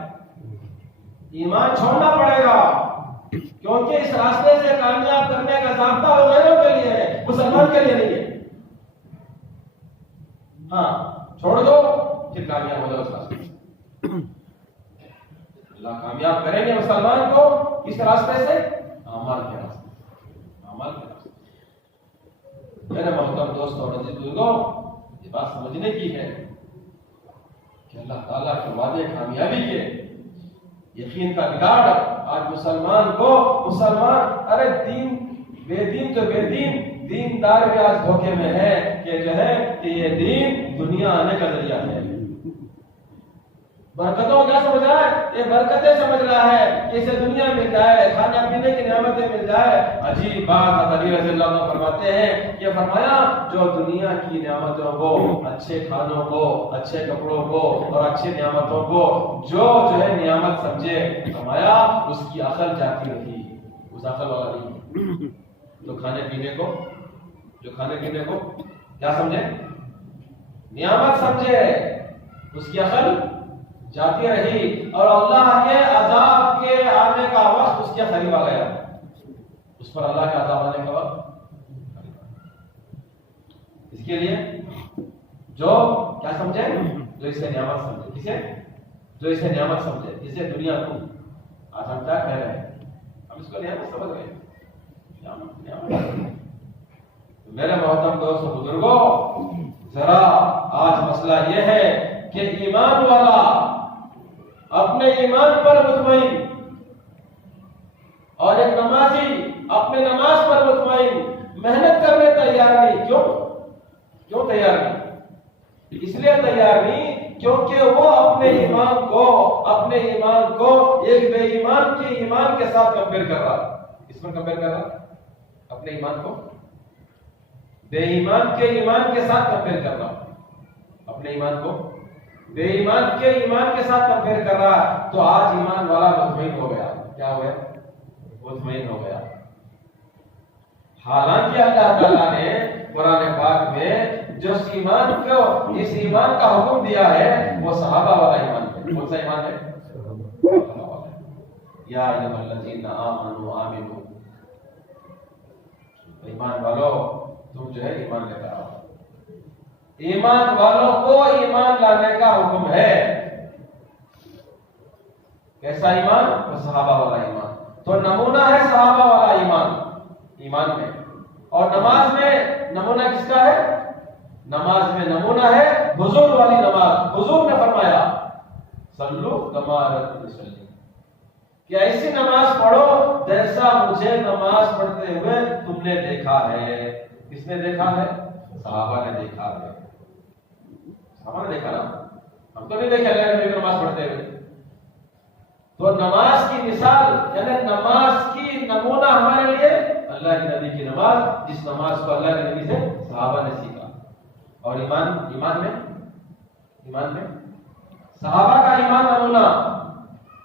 ایمان چھوڑنا پڑے گا، کیونکہ اس راستے سے کامیاب کرنے کا ضابطہ وہ غیروں کے لیے ہے، مسلمان کے لیے نہیں ہے۔ ہاں چھوڑ دو پھر کامیاب ہو جاؤ اس راستے سے۔ اللہ کامیاب کریں گے مسلمان کو اس راستے سے، اعمال کے راستے سے، اعمال کے راستے سے۔ میرے محترم دوستوں اور عزیز بزرگوں، یہ بات سمجھنے کی ہے کہ اللہ تعالیٰ کے وعدے کامیابی کے یقین کا بگاڑ آج مسلمان ارے دین بے دین تو بے دین، دیندار بھی آج دھوکے میں ہے کہ جو ہے کہ یہ دین دنیا آنے کا ذریعہ ہے۔ برکتوں کیا سمجھ رہا ہے؟ یہ برکتیں سمجھ رہا ہے کہ اسے دنیا مل جائے، کھانے پینے کی نعمتیں مل جائے۔ عجیب بات علی رضی اللہ عنہ فرماتے ہیں کہ فرمایا جو دنیا کی نعمتوں کو، اچھے کھانوں کو، اچھے کپڑوں کو اور اچھی نعمتوں کو جو ہے نعمت سمجھے، فرمایا اس کی عقل جاتی رہی، اس عقل والا نہیں۔ تو کھانے پینے کو کیا سمجھے؟ نعمت سمجھے، اس کی عقل جاتی رہی اور اللہ کے عذاب کے آنے کا وقت اس کے قریب آ گیا، اس پر اللہ کے عذاب آنے کا وقت۔ اس کے لیے جو کیا سمجھے؟ جو اسے نعمت سمجھے۔ کسے؟ جو اسے نعمت سمجھے، اسے دنیا کو۔ آج ہم کیا کہہ رہے ہیں؟ ہم اس کو نعمت سمجھ رہے ہیں، میرے محترم دوستوں بزرگوں، ذرا آج مسئلہ یہ ہے کہ ایمان والا اپنے ایمان پر مطمئن اور ایک نمازی اپنے نماز پر مطمئن، محنت کرنے تیار نہیں. کیوں تیار نہیں؟ اس لیے تیار نہیں کیونکہ وہ اپنے ایمان کو ایک بے ایمان کے ایمان کے ساتھ کمپیئر کر رہا. اس میں کمپیئر کر رہا اپنے ایمان کو بے ایمان کے ایمان کے ساتھ کمپیئر کر رہا. اپنے ایمان کو بے ایمان کے ایمان کے ساتھ کمپیئر کر رہا. تو آج ایمان والا مطمئن ہو گیا. کیا ہو گیا؟ مطمئن ہو گیا. حالانکہ اللہ تعالیٰ نے قرآن پاک میں جو اس ایمان کا حکم دیا ہے وہ صحابہ والا ایمان ہے. کون سا ایمان ہے؟ یا ایھا الذین آمنوا آمنوا. ایمان والو تم جو ہے ایمان لے کر آؤ. ایمان والوں کو ایمان لانے کا حکم ہے. کیسا ایمان؟ وہ صحابہ والا ایمان. تو نمونہ ہے صحابہ والا ایمان میں. اور نماز میں نمونہ کس کا ہے؟ نماز میں نمونہ ہے حضور والی نماز. حضور نے فرمایا صلو کما رأیتمونی اصلی، کہ ایسی نماز پڑھو جیسا مجھے نماز پڑھتے ہوئے تم نے دیکھا ہے. کس نے دیکھا ہے؟ صحابہ نے دیکھا ہے. صحابہ نے دیکھا نا، ہم تو نہیں دیکھے اللہ کے نبی کو نماز پڑھتے ہوئے. تو نماز کی مثال یعنی نماز کی نمونہ ہمارے لیے اللہ کے نبی کی نماز، جس نماز کو اللہ کے نبی سے صحابہ نے سیکھا. اور ایمان میں صحابہ کا ایمان نمونہ.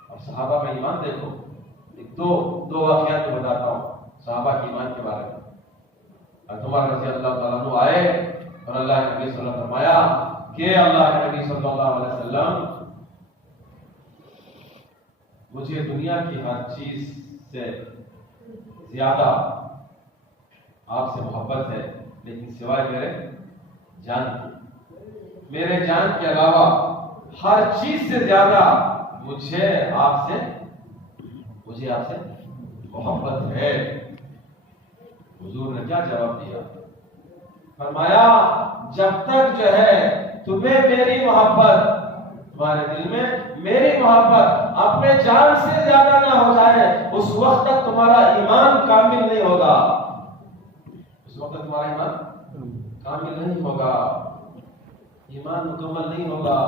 اور صحابہ کا ایمان دیکھو. ایک دو واقعات میں بتاتا ہوں صحابہ کے ایمان کے بارے میں. حضرت عمر رضی اللہ تعالیٰ عنہ آئے اور اللہ کے نبی صلی اللہ علیہ وسلم فرمایا کہ اللہ کے نبی صلی اللہ علیہ وسلم مجھے دنیا کی ہر چیز سے زیادہ آپ سے محبت ہے، لیکن سوائے میرے جان کے علاوہ ہر چیز سے زیادہ مجھے آپ سے محبت ہے. حضور نے کیا جواب دیا؟ فرمایا جب تک جو ہے تمہیں میری محبت، تمہارے دل میں میری محبت اپنے جان سے زیادہ نہ ہو جائے اس وقت تک تمہارا ایمان کامل نہیں ہوگا. اس وقت تک تمہارا ایمان کامل نہیں ہوگا. ایمان مکمل نہیں ہوگا،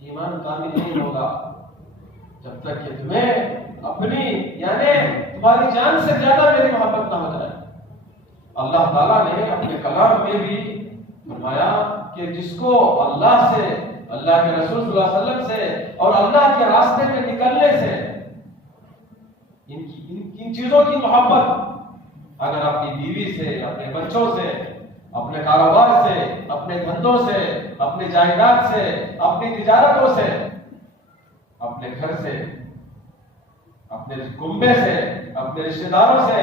ایمان کامل نہیں ہوگا جب تک کہ تمہیں اپنی یعنی تمہاری جان سے زیادہ میری محبت نہ ہو جائے. اللہ تعالیٰ نے اپنے کلام میں بھی فرمایا کہ جس کو اللہ سے، اللہ کے رسول صلی اللہ علیہ وسلم سے اور اللہ کے راستے میں نکلنے سے ان چیزوں کی محبت، اگر اپنی بیوی سے، اپنے بچوں سے، اپنے کاروبار سے، اپنے دھندوں سے، اپنے جائیداد سے، اپنی تجارتوں سے، اپنے گھر سے، اپنے کنبے سے، اپنے رشتہ داروں سے،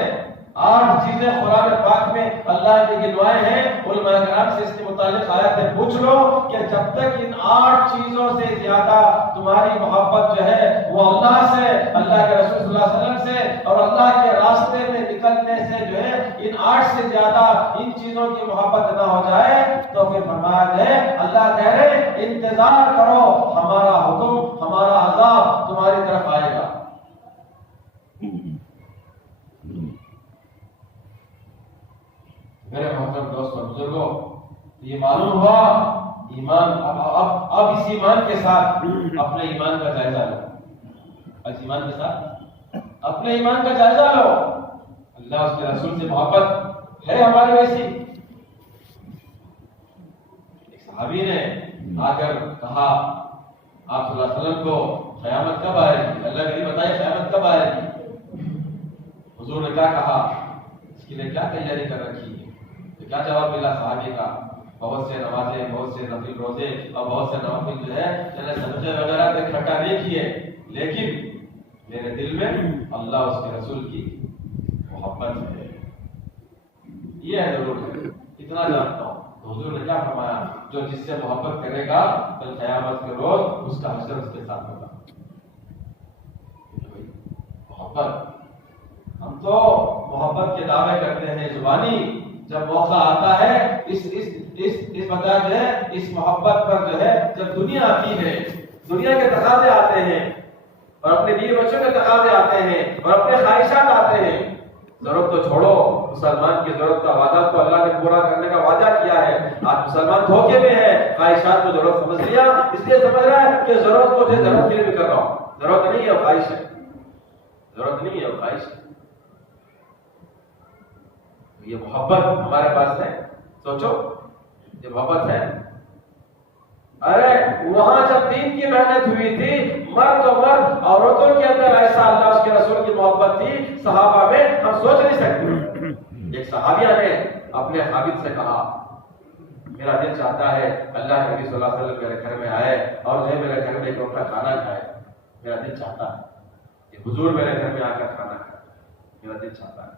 8 چیزیں قرآن پاک میں اللہ نے گنوائے ہیں. علماء کرام سے اس کے متعلق آیتیں پوچھ لو کہ جب تک ان 8 چیزوں سے زیادہ تمہاری محبت جو ہے وہ اللہ سے، اللہ کے رسول صلی اللہ علیہ وسلم سے اور اللہ کے راستے میں نکلنے سے جو ہے ان 8 سے زیادہ ان چیزوں کی محبت نہ ہو جائے تو پھر فرمایا ہے اللہ کہہ رہے انتظار کرو، ہمارا حکم، ہمارا عذاب تمہاری طرف آئے گا. میرے محترم دوست اور بزرگوں، یہ معلوم ہوا ایمان. اب اس ایمان کے ساتھ اپنے ایمان کا جائزہ لو. اس ایمان کے ساتھ اپنے ایمان کا جائزہ لو. اللہ اس کے رسول سے محبت ہے ہماری ویسی؟ ایک صحابی نے آ کر کہا آپ صلی اللہ علیہ وسلم کو قیامت کب آئے گی؟ اللہ کے لیے بتائیے قیامت کب آئے گی؟ حضور نے کیا کہا؟ اس کے لیے کیا تیاری کر رکھی ہے؟ تو کیا جواب ملا صحابی کا؟ بہت سے نمازیں، بہت سے نفل روزے اور بہت سے نوافل جو ہے چلے صدقے وغیرہ سے اکٹھا نہیں کیے، لیکن میرے دل میں اللہ اس کے رسول کی محبت ہے. یہ ہے ضرور ہے، اتنا جانتا ہوں. حضور نے کیا فرمایا؟ جو جس سے محبت کرے گا کل قیامت کے روز اس کا حشر اس کے ساتھ ہوگا. محبت، ہم تو محبت کے دعوے کرتے ہیں زبانی، جب موقع آتا ہے اس بتا جو ہے اس محبت پر جو ہے جب دنیا آتی ہے، دنیا کے تقاضے آتے ہیں اور اپنے بیوی بچوں کے تقاضے آتے ہیں اور اپنے خواہشات آتے ہیں، ضرورت تو چھوڑو، مسلمان کی ضرورت کا وعدہ تو اللہ نے پورا کرنے کا وعدہ کیا ہے. آج مسلمان دھوکے میں ہے، خواہشات کو ضرورت سمجھ لیا، اس لیے سمجھ رہا ہے کہ ضرورت کو ضرورت کے لیے بھی کر رہا ہوں. ضرورت نہیں ہے، خواہش ہے. ضرورت نہیں ہے، خواہش ہے. یہ محبت ہمارے پاس ہے. سوچو، یہ محبت ہے. ارے وہاں جب دین کی محنت ہوئی تھی، مرد و مرد عورتوں کے اندر ایسا اللہ اس کے رسول کی محبت تھی صحابہ میں، ہم سوچ نہیں سکتے. ایک صحابیہ نے اپنے خامد سے کہا، میرا دل چاہتا ہے اللہ کے نبی صلی اللہ علیہ وسلم میرے گھر میں آئے اور جو ہے میرے گھر میں ایک وقت کا کھانا کھائے. میرا دل چاہتا ہے کہ حضور میرے گھر میں آ کر کھانا کھائے. میرا دل چاہتا ہے.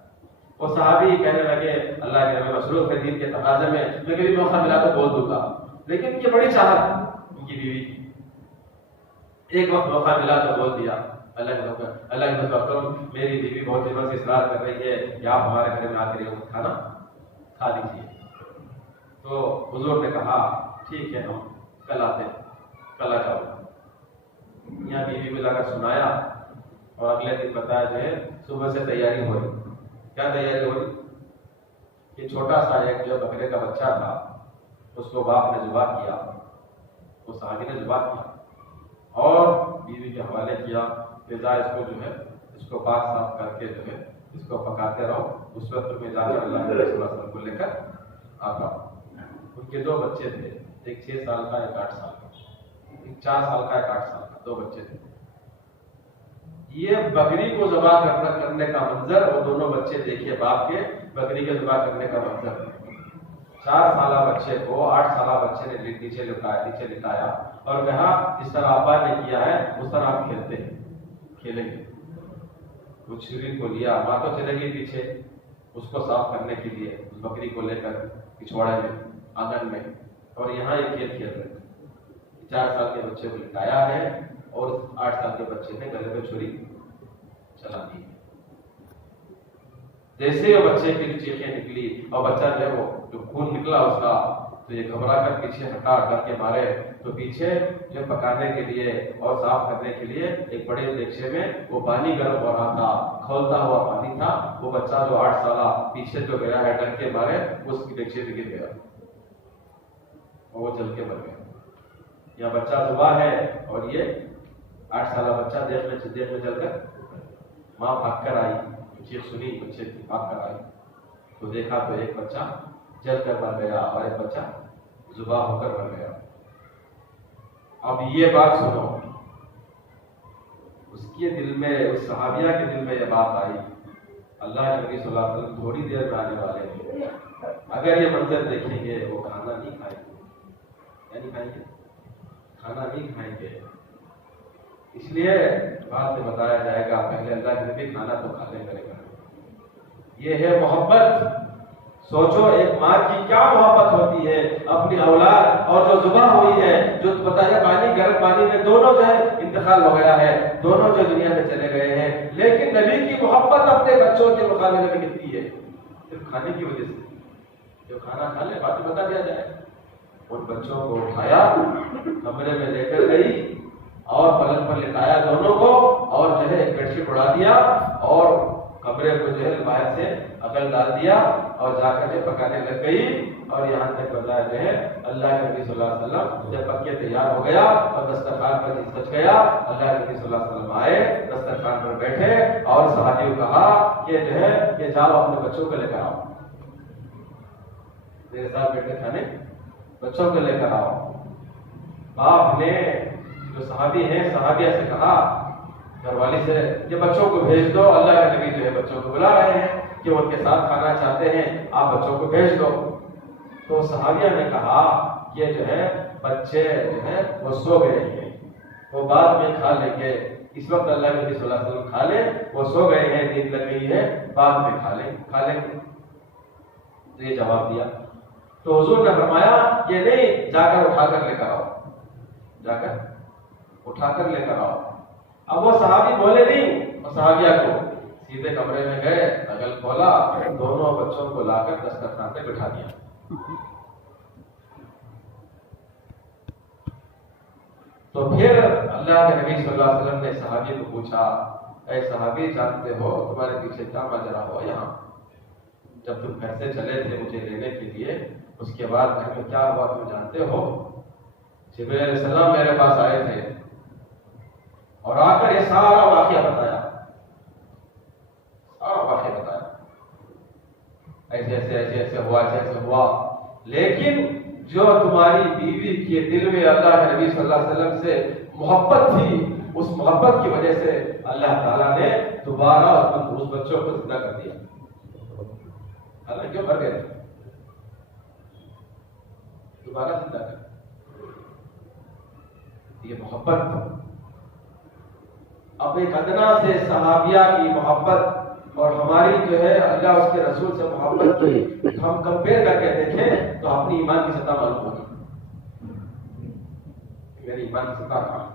وہ صحابی کہنے لگے اللہ کے نبی مصروف ہے دین کے تقاضے میں، میں کبھی موقع ملا تو بول دوں گا. لیکن یہ بڑی چاہت ان کی بیوی کی. ایک وقت موقع ملا تو بول دیا. اللہ کے نبی میری بیوی بہت دنوں سے اصرار کر رہی ہے کہ آپ ہمارے گھر میں آ کر یہ کھانا کھا لیجیے. تو حضور نے کہا ٹھیک ہے، ہم کل آتے ہیں، کل آ جاؤ. یہاں بیوی کو جا کر سنایا اور اگلے دن بتایا جو ہے صبح سے تیاری ہو رہی. کیا تیاری ہو رہی؟ کہ چھوٹا سا ایک جو بکرے کا بچہ تھا اس کو باپ نے ذبح کیا، وہ صحابی نے ذبح کیا اور بیوی کے حوالے کیا کہ جا اس کو جو ہے اس کو پاک صاف کر کے جو ہے اس کو پکاتے رہو. اس وقت میں جا کر اللہ کے رسول صلی اللہ علیہ وسلم کو لے کر آتا. ان کے 2 بچے تھے، ایک 6 سال کا، ایک 8 سال کا، ایک 4 سال کا، ایک 8 سال کا. 2 بچے تھے. یہ بکری کو ذبح کرنے کا منظر وہ دونوں بچے دیکھیے، باپ کے بکری کے ذبح کرنے کا منظر. 4 سالہ بچے کو 8 سالہ بچے نے نیچے لٹایا اور کہا جس طرح ابا نے کیا ہے اس طرح آپ کھیلیں گے. وہ چھری کو لیا، ماں تو چلے گئی پیچھے اس کو صاف کرنے کے لیے، اس بکری کو لے کر پچھواڑے میں آنگن میں، اور یہاں یہ کھیل رہے. 4 سال کے بچے کو لٹایا ہے اور 8 سال کے بچے نے گلے پہ چھری چلا دی. جیسے وہ بچے کی چیخیں نکلی اور بچہ جو ہے وہ جو خون نکلا اس کا، تو یہ گھبرا کر پیچھے ہٹا ڈر کے مارے. تو پیچھے جو پکانے کے لیے اور صاف کرنے کے لیے ایک بڑے دیگچے میں وہ پانی گرم ہو رہا تھا، کھولتا ہوا پانی تھا. وہ بچہ جو 8 سالہ پیچھے جو گیا ہے ڈر کے مارے، اس کی دیگچے میں گر گیا اور وہ جل کے مر گیا. یہ بچہ ذبح ہے اور یہ 8 سالہ بچہ دیکھ میں چل کر ماں بھاگ کر آئی. چیخ سنی بچے کی، بھاگ کر آئی تو دیکھا تو ایک بچہ جل کر مر گیا اور ایک بچہ ذبح ہو کر مر گیا. اب یہ بات سنو، اس کے دل میں، اس صحابیہ کے دل میں یہ بات آئی اللہ کے نبی صلی اللہ علیہ وسلم تھوڑی دیر میں آنے والے ہیں، اگر یہ منظر دیکھیں گے وہ کھانا نہیں کھائیں گے. نہیں کھائیں گے، کھانا نہیں کھائیں گے. اس لیے بعد میں بتایا جائے گا پہلے اللہ کے نبی کھانا تو کھانے کرے گا. یہ ہے محبت. سوچو ایک ماں کی کیا محبت ہوتی ہے اپنی اولاد، اور جو ذبح ہوئی ہے، جو پتہ ہے پانی گرم پانی میں دونوں جو ہے انتقال ہو گیا ہے، دونوں جو دنیا میں چلے گئے ہیں، لیکن نبی کی محبت اپنے بچوں کے مقابلے میں کتنی ہے؟ صرف کھانے کی وجہ سے. جو کھانا کھا لے بات بتا دیا جائے. ان بچوں کو اٹھایا، کمرے میں لے کر گئی اور پلنگ پر لٹایا دونوں کو، اور جو ہے ایک بیڈ شیٹ اڑا دیا اور کمرے کو جو ہے باہر سے اگل ڈال دیا اور جا کر جو پکانے لگ گئی. اور یہاں تک بتایا جو ہے اللہ کے نبی صلی اللہ علیہ وسلم جب پک کے تیار ہو گیا اور دسترخوان پر سج گیا، اللہ کے نبی صلی اللہ علیہ وسلم آئے، دسترخوان پر بیٹھے اور صحابی کو کہا کہ جو ہے کہ جاؤ اپنے بچوں کو لے کر آؤ، میرے ساتھ بیٹھے کھانے بچوں کو لے کر آؤ. باپ نے جو صحابی ہیں صحابیہ سے کہا، گھر والی سے، کہ بچوں کو بھیج دو، اللہ کے نبی جو ہے بچوں کو بلا رہے ہیں کہ ان کے ساتھ کھانا چاہتے ہیں، آپ بچوں کو بھیج دو. تو صحابیہ نے کہا کہ جو ہے بچے جو ہے وہ سو گئے ہیں، وہ بعد میں کھا لیں گے، اس وقت اللہ کے نبی صلی اللہ علیہ وسلم کھا لیں، وہ سو گئے ہیں، نیند لگ گئی ہے، بعد میں کھا لیں گے. تو یہ جواب دیا. تو حضور نے فرمایا کہ نہیں، جا کر اٹھا کر لے کر آؤ، جا کر اٹھا کر لے کر آؤ. اب وہ صحابی بولے نہیں، اور صحابیہ کو سیدھے کمرے میں گئے، اگل کھولا، دونوں بچوں کو لا کر دسترخوان پہ بٹھا دیا. تو پھر اللہ کے نبی صلی اللہ علیہ وسلم نے صحابی کو پوچھا اے صحابی جانتے ہو تمہارے پیچھے کیا ماجرا ہوا یہاں؟ جب تم گھر سے چلے تھے مجھے لینے کے لیے، اس کے بعد گھر میں کیا ہوا تم جانتے ہو؟ جبرائیل علیہ السلام میرے پاس آئے تھے اور آ کر یہ سارا واقعہ بتایا، سارا واقعہ بتایا، ایسے ایسے ایسے ایسے ہوا، ایسے ایسے ہوا، لیکن جو تمہاری بیوی کے دل میں اللہ کے نبی صلی اللہ علیہ وسلم سے محبت تھی، اس محبت کی وجہ سے اللہ تعالیٰ نے دوبارہ اس بچوں کو زندہ کر دیا۔ اللہ کیوں مر گئے؟ دوبارہ زندہ کر دیا۔ یہ محبت، اب ایک ادنا سے صحابیہ کی محبت اور ہماری جو ہے اللہ اس کے رسول سے محبت کی ہم کمپیئر کر کے دیکھیں تو اپنی ایمان کی سطح معلوم ہوگی، میری ایمان کی سطح کہاں ہے۔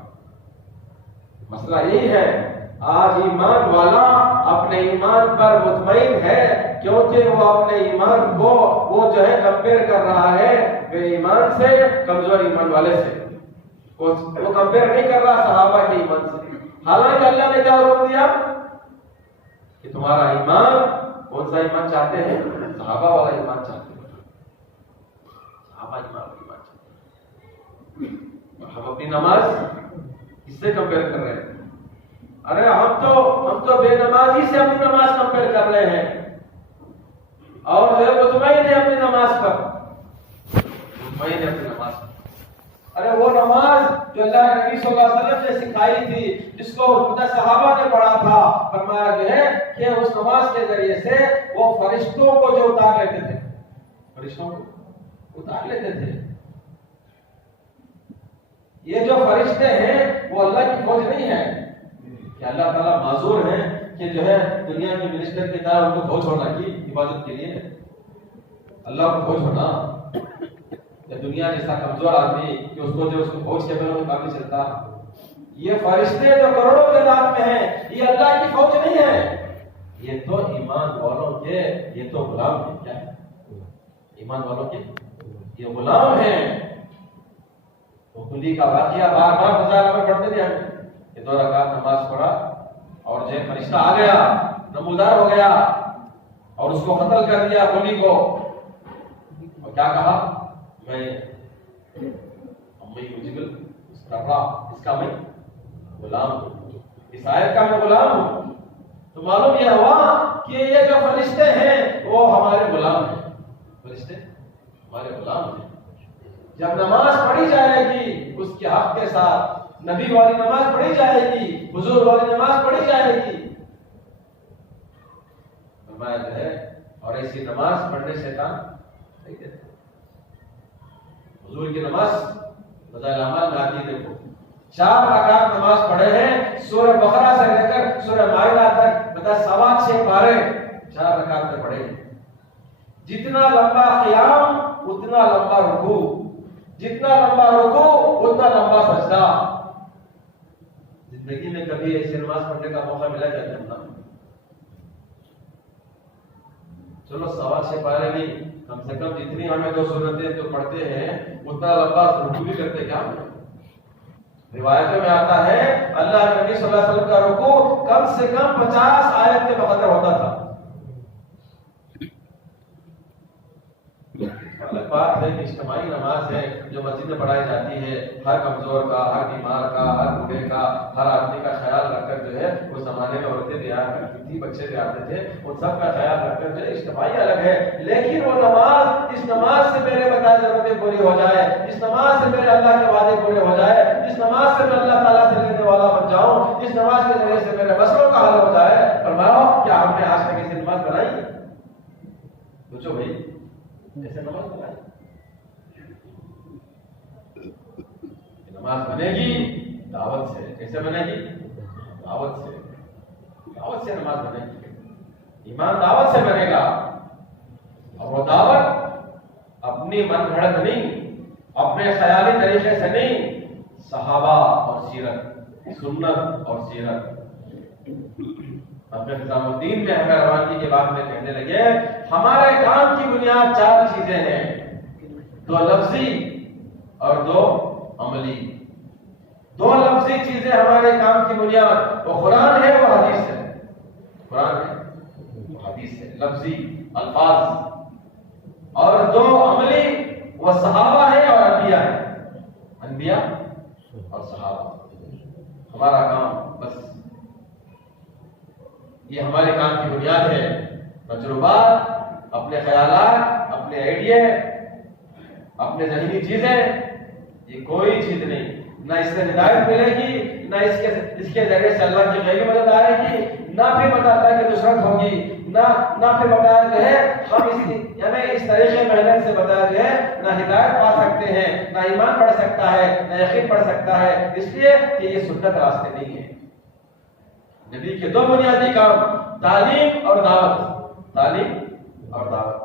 مسئلہ یہی ہے، آج ایمان والا اپنے ایمان پر مطمئن ہے کیونکہ وہ اپنے ایمان کو وہ جو ہے کمپیئر کر رہا ہے میرے ایمان سے کمزور ایمان والے سے، وہ کمپیئر نہیں کر رہا صحابہ کے ایمان سے۔ حالانکہ اللہ نے کیا حکم دیا کہ تمہارا ایمان کون سا ایمان چاہتے ہیں؟ صحابہ والا ایمان چاہتے ہیں، صحابہ ایمان والا ایمان چاہتے ہیں۔ اور ہم اپنی نماز کس سے کمپیئر کر رہے ہیں؟ ارے ہم تو بے نمازی سے اپنی نماز کمپیئر کر رہے ہیں اور جو ہے مطمئن ہے اپنی نماز پر، مطمئن ہے اپنی نماز پر۔ ارے وہ نماز جو اللہ کے نبی صلی اللہ علیہ وسلم نے سکھائی تھی، جس کو صحابہ نے پڑھا تھا، فرمایا جو ہے کہ اس نماز کے ذریعے سے وہ فرشتوں کو جو اتار لیتے تھے، فرشتوں کو اتار لیتے تھے۔ یہ جو فرشتے ہیں وہ اللہ کی فوج نہیں ہے کہ اللہ تعالیٰ معذور ہیں کہ جو ہے دنیا کے منسٹر کی طرح ان کو فوج ہونا کی عبادت کے لیے، اللہ کو فوج ہونا یا دنیا جیسا کمزور آدمی کہ اس کو جو اس کو فوج کے بغیر کام نہیں چلتا۔ یہ فرشتے جو کروڑوں کے تعداد میں ہیں یہ اللہ کی فوج نہیں ہے، یہ تو ایمان والوں کے، یہ تو غلام ہیں۔ کیا ہے؟ ایمان والوں کے یہ غلام ہیں۔ وہ کلی کا واقعہ بار بار گزارا میں پڑھتے تھے ہمیں کہ 2 رکعت نماز پڑھا اور جو فرشتہ آ گیا، نمودار ہو گیا اور اس کو قتل کر دیا کلی کو، اور کیا کہا؟ میں اس کا میں غلام ہوں، اس آیت کا میں غلام ہوں۔ تو معلوم یہ ہوا کہ یہ جو فرشتے ہیں وہ ہمارے غلام ہیں، فرشتے ہمارے غلام ہیں۔ جب نماز پڑھی جائے گی اس کے حق کے ساتھ، نبی والی نماز پڑھی جائے گی، حضور والی نماز پڑھی جائے گی، فرمایا جو ہے، اور ایسی نماز پڑھنے سے کام نہیں دیتے۔ حضور کی نماز فضائل اعمال میں آتی ہے، دیکھو 4 رکعت نماز پڑھے ہیں، سورہ بقرہ سے لے کر سورہ مائدہ تک، بتا 6.25 پارے 4 رکعت میں پڑھے ہیں۔ جتنا لمبا قیام اتنا لمبا رکوع، جتنا لمبا رکوع اتنا لمبا سجدہ۔ زندگی میں کبھی ایسی نماز پڑھنے کا موقع ملا کیا کرنا؟ چلو 6.25 پارے نہیں، کم سے کم جتنی ہمیں 2 سورتیں جو پڑھتے ہیں اتنا لمبا رکوع بھی کرتے کیا ہم؟ روایتوں میں آتا ہے اللہ کے نبی صلی اللہ علیہ وسلم کا رکوع کم سے کم 50 آیت کے بقدر ہوتا تھا۔ الگ بات ہے کہ اجتماعی نماز ہے جو مسجد میں پڑھائی جاتی ہے، ہر کمزور کا، ہر بیمار کا، ہر بوڑھے کا، ہر آدمی کا خیال رکھ کر جو ہے اس زمانے میں عورتیں بھی آیا کرتی تھی، بچے بھی آتے تھے، ان سب کا خیال رکھ کر جو ہے اجتماعی الگ ہے۔ لیکن وہ نماز، اس نماز سے میرے بتائے ضرورتیں پوری ہو جائے، اس نماز سے میرے اللہ کے وعدے پورے ہو جائے، اس نماز سے میں اللہ تعالیٰ سے لینے والا بن جاؤں، اس نماز کے ذریعے سے میرے مسئلوں کا حل ہو جائے۔ فرمایا کیا ہم نے آج تک ایسی نماز بنائی؟ پوچھو بھائی، ایسے نماز بنائی؟ نماز بنے گی دعوت سے۔ کیسے بنے گی؟ دعوت سے، دعوت سے نماز بنے گی۔ ایمان دعوت سے بنے گا، اور وہ دعوت اپنی من گھڑت نہیں، اپنے خیالی طریقے سے نہیں، صحابہ اور سیرت، سنت اور سیرت۔ اپنے نظام الدین میں ہمیں روانگی کے بعد میں کہنے لگے ہمارے کام کی بنیاد 4 چیزیں ہیں، 2 لفظی اور 2 عملی۔ دو لفظی چیزیں ہمارے کام کی بنیاد، وہ قرآن ہے، وہ حدیث ہے. قرآن ہے، وہ حدیث ہے، لفظی الفاظ. اور دو عملی، وہ صحابہ ہے اور انبیاء ہے. انبیاء اور صحابہ. ہمارا کام بس یہ ہمارے کام کی بنیاد ہے. تجربات، اپنے خیالات، اپنے آئیڈیا، اپنے ذہنی چیزیں، یہ کوئی چیز نہیں. نہ اس سے ہدایت ملے گی، نہ اس کے ذریعے سے اللہ کی غیبی مدد آئے گی، نہ پھر بتاتا ہے کہ نصرت ہوگی، نہ پھر بتایا جو ہے ہم یعنی اس طریقے محنت سے بتایا جو ہے نہ ہدایت پا سکتے ہیں، نہ ایمان بڑھ سکتا ہے، نہ یقین بڑھ سکتا ہے. اس لیے کہ یہ سنت راستے نہیں ہے. نبی کے دو بنیادی کام، تعلیم اور دعوت. تعلیم اور دعوت.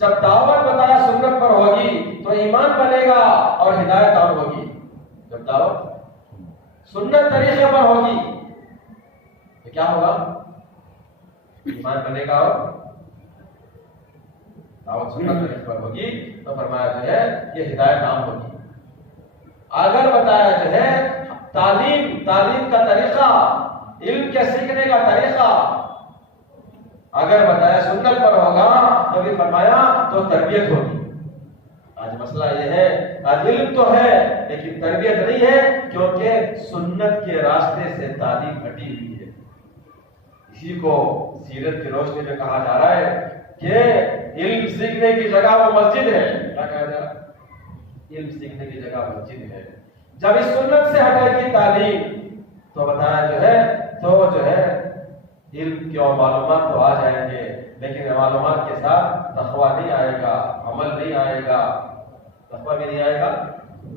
جب دعوت بتایا سنت پر ہوگی تو ایمان بنے گا اور ہدایت عام ہوگی. جب دعوت سنت طریقے پر ہوگی تو کیا ہوگا؟ ایمان بنے گا اور دعوت سنت طریقے پر ہوگی تو فرمایا جو ہے یہ ہدایت عام ہوگی. اگر بتایا جو ہے تعلیم کا طریقہ، علم کے سیکھنے کا طریقہ اگر بتایا سنت پر ہوگا تو بھی فرمایا تو تربیت ہوگی. آج مسئلہ یہ ہے، آج علم تو ہے لیکن تربیت نہیں ہے، کیونکہ سنت کے راستے سے تعلیم ہٹی ہوئی ہے. اسی کو سیرت کی روشنی میں کہا جا رہا ہے کہ علم سیکھنے کی جگہ وہ مسجد ہے. کیا کہا جا رہا ہے؟ علم سیکھنے کی جگہ مسجد ہے. جب اس سنت سے ہٹے گی تعلیم تو بتایا جو ہے علم کی اور معلومات تو آ جائیں گے، لیکن معلومات کے ساتھ تقویٰ نہیں آئے گا، عمل نہیں آئے گا. تقویٰ بھی نہیں آئے گا،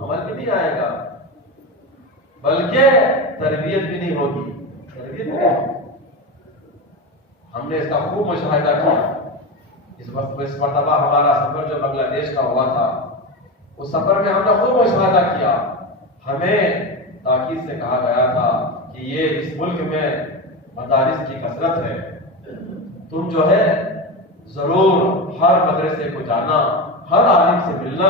عمل بھی نہیں آئے گا، بلکہ تربیت بھی نہیں ہوگی. تربیت نہیں ہوگی. ہم نے اس کا خوب مشاہدہ کیا. اس مرتبہ ہمارا سفر جو بنگلہ دیش کا ہوا تھا، اس سفر میں ہم نے خوب مشاہدہ کیا. ہمیں تاکید سے کہا گیا تھا کہ یہ اس ملک میں مدارس کی کثرت ہے، تم جو ہے ضرور ہر مدرسے کو جانا، ہر عالم سے ملنا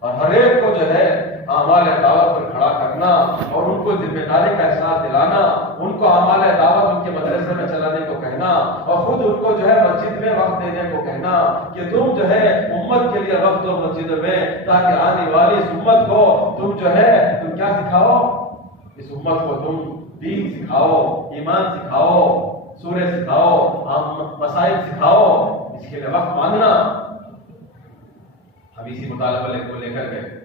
اور ہر ایک کو جو ہے اعمال دعوت پر کھڑا کرنا اور ان کو ذمہ داری کا احساس دلانا، ان کو اعمال دعوت ان کے مدرسے میں چلانے کو کہنا اور خود ان کو جو ہے مسجد میں وقت دینے کو کہنا کہ تم جو ہے امت کے لیے وقت دو مسجد میں، تاکہ آنے والی اس امت کو تم جو ہے تم کیا سکھاؤ؟ اس امت کو تم دین سکھاؤ، ایمان سکھاؤ، سورہ سکھاؤ، مسائل سکھاؤ. اس کے لیے وقت مانگنا. ہم اسی مطالبے کو لے کر گئے.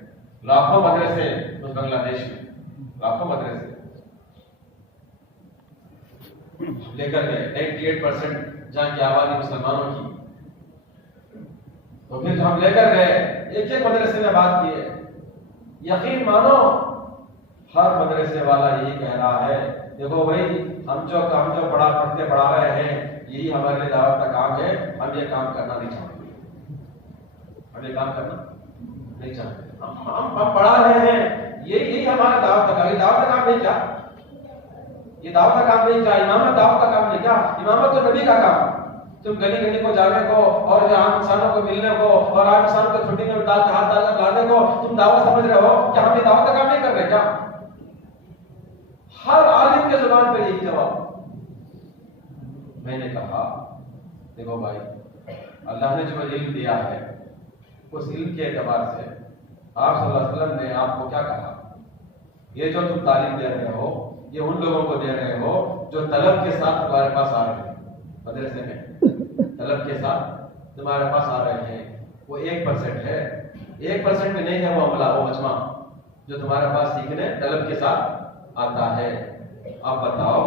لاکھوں مدرسے اس بنگلہ دیش میں، لاکھوں مدرسے لے کر گئے. 98% جہاں کی آبادی مسلمانوں کی. تو پھر ہم لے کر گئے، ایک ایک مدرسے میں بات کی ہے. یقین مانو ہر مدرسے والا یہی کہہ رہا ہے، دیکھو بھائی ہم جو پڑھا رہے ہیں یہی ہمارے لیے دعوت کا کام ہے، ہم یہ کام کرنا نہیں چاہتے. ہم یہ کام کرنا نہیں چاہتے. ہم پڑھا رہے ہیں، یہی ہمارا دعوت کا کام. یہ دعوت کا کام نہیں کیا؟ یہ دعوت کا کام نہیں کیا؟ امامت دعوت کا کام نہیں کیا؟ امامت تو نبی کا کام. تم گلی گلی کو جانے کو اور جو عام انسانوں کو ملنے کو اور عام انسانوں کو چھٹی میں ڈال کے ہاتھ ڈال کر لانے کو تم دعوت سمجھ رہے ہو کہ ہم یہ دعوت کا کام نہیں کر رہے کیا؟ ہر عالم کے زبان پہ یہی جواب. میں نے کہا دیکھو بھائی، اللہ نے جو علم دیا ہے اس علم کے اعتبار سے آپ صلی اللہ علیہ وسلم نے آپ کو کیا کہا؟ یہ جو تم تعلیم دے رہے ہو یہ ان لوگوں کو دے رہے ہو جو طلب کے ساتھ تمہارے پاس آ رہے ہیں. مدرسے میں طلب کے ساتھ تمہارے پاس آ رہے ہیں، وہ 1% ہے. 1% بھی نہیں ہے وہ عملہ، وہ مجمع جو تمہارے پاس سیکھنے طلب کے ساتھ آتا ہے. آپ بتاؤ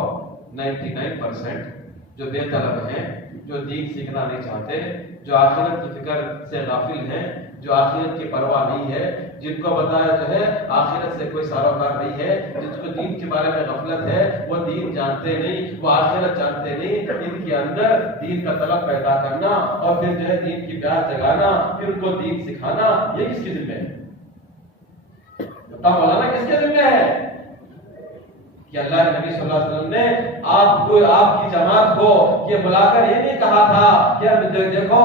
99% جو بے طلب ہیں، جو دین سیکھنا نہیں چاہتے، جو آخرت کی فکر سے غافل ہیں، جو آخرت کی پرواہ نہیں ہے، جن کو بتایا جو ہے آخرت سے کوئی سروکار نہیں ہے، جن کو دین کے بارے میں غفلت ہے، وہ دین جانتے نہیں، وہ آخرت جانتے نہیں. ان کے اندر دین کا طلب پیدا کرنا اور پھر جو ہے دین کی پیار جگانا، پھر ان کو دین سکھانا، یہ کس کے ذمہ ہے؟ بتاؤ مولانا کس کے ذمہ ہے؟ کہ اللہ کے نبی صلی اللہ علیہ وسلم نے آپ کی جماعت کو یہ بلا کر یہ نہیں کہا تھا کہ دیکھو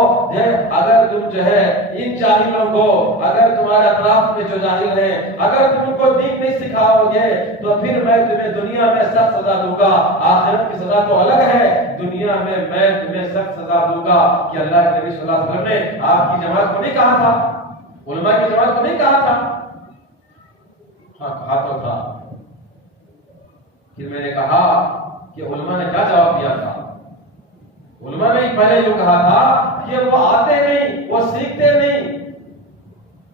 اگر تم جو ہے ان جاہلوں کو، اگر تمہارے اطراف میں جو جاہل ہیں، اگر تم ان کو دین نہیں سکھاؤ گے تو پھر میں تمہیں دنیا میں سخت سزا دوں گا، آخرت کی سزا تو الگ ہے، دنیا میں میں تمہیں سخت سزا دوں گا۔ کہ اللہ کے نبی صلی اللہ علیہ وسلم نے آپ کی جماعت کو نہیں کہا تھا، علماء کی جماعت کو نہیں کہا تھا؟ ہاں کہا تو تھا۔ پھر میں نے کہا کہ علماء نے کیا جواب دیا تھا؟ علماء نے پہلے جو کہا تھا کہ وہ آتے نہیں، وہ سیکھتے نہیں،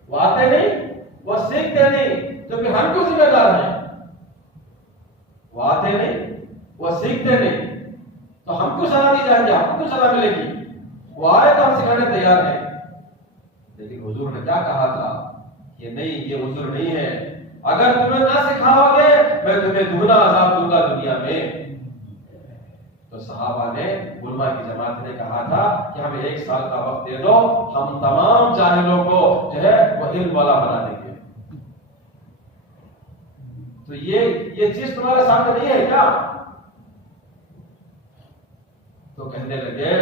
وہ آتے نہیں، وہ سیکھتے نہیں، تو پھر ہم کیوں ذمہ دار ہیں؟ وہ آتے نہیں، وہ سیکھتے نہیں، تو ہم کو سزا دی جائے گی، ہم کو سزا ملے گی۔ وہ آئے تو ہم سکھانے تیار ہیں، لیکن حضور نے کیا کہا تھا کہ نہیں، یہ حضور نہیں ہے، اگر تمہیں نہ سکھاؤ گے میں تمہیں دگنا عذاب دوں گا دنیا میں۔ تو صحابہ نے، علماء کی جماعت نے کہا تھا کہ ہمیں 1 سال کا وقت دے دو، ہم تمام جاہلوں کو جو ہے وہ علم والا بنا دیں گے۔ تو یہ چیز تمہارے سامنے نہیں ہے کیا؟ تو کہنے لگے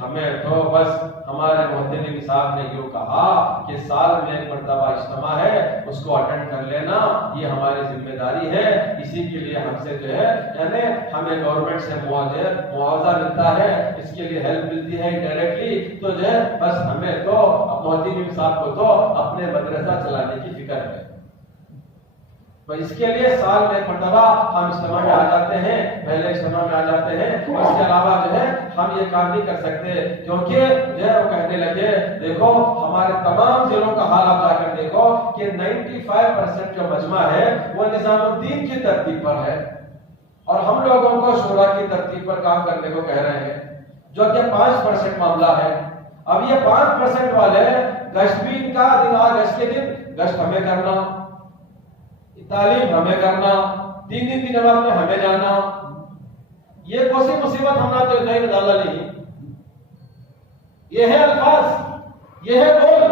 ہمیں تو بس ہمارے محتمم صاحب نے یوں کہا کہ سال میں 1 مرتبہ اجتماع ہے، اس کو اٹینڈ کر لینا یہ ہماری ذمہ داری ہے، اسی کے لیے ہم سے جو ہے یعنی ہمیں گورنمنٹ سے معاوضہ ملتا ہے، اس کے لیے ہیلپ ملتی ہے ڈائریکٹلی، تو جو ہے بس ہمیں تو محتمم صاحب کو تو اپنے مدرسہ چلانے کی فکر ہے، تو اس کے لیے سال میں 1 مرتبہ ہم اجتماع میں آ جاتے ہیں، پہلے اجتماع میں آ جاتے ہیں، اس کے علاوہ جو ہے ہم یہ کام نہیں کر سکتے، کیونکہ جو ہے وہ کہنے لگے دیکھو ہمارے تمام ضلعوں کا حال آپ جا کر دیکھو کہ 95% جو مجمع ہے وہ نظام الدین کی ترتیب پر ہے، اور ہم لوگوں کو شورا کی ترتیب پر کام کرنے کو کہہ رہے ہیں، جو کہ 5% معاملہ ہے۔ اب یہ 5% والے گشت بھی ان کا دن آ گشت کے دن گشت ہمیں کرنا، تعلیم ہمیں کرنا، 3 دن کی جماعت میں ہمیں جانا، یہ کون سی مصیبت ہمارا تو نہیں ڈالا نہیں، یہ ہے الفاظ، یہ ہے بول،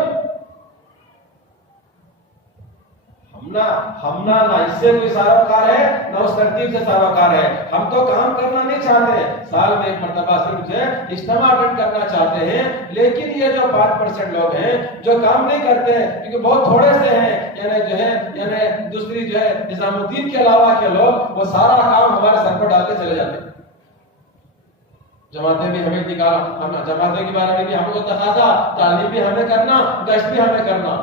ہم نہ اس سے کوئی ساروکار ہے نہ اس ترتیب سے ساروکار ہے، ہم تو کام کرنا نہیں چاہتے، سال میں 1 مرتبہ صرف جو ہے اجتماع اٹینڈ کرنا چاہتے ہیں، لیکن یہ جو 5% لوگ ہیں جو کام نہیں کرتے کیونکہ بہت تھوڑے سے ہیں، یعنی دوسری جو ہے نظام الدین کے علاوہ کے لوگ وہ سارا کام ہمارے سر پر ڈال کے چلے جاتے ہیں۔ جماعتیں بھی ہمیں نکالا، ہم جماعتوں کے بارے میں بھی ہم کو تقاضا، تعلیم بھی ہمیں کرنا، گشت بھی ہمیں کرنا،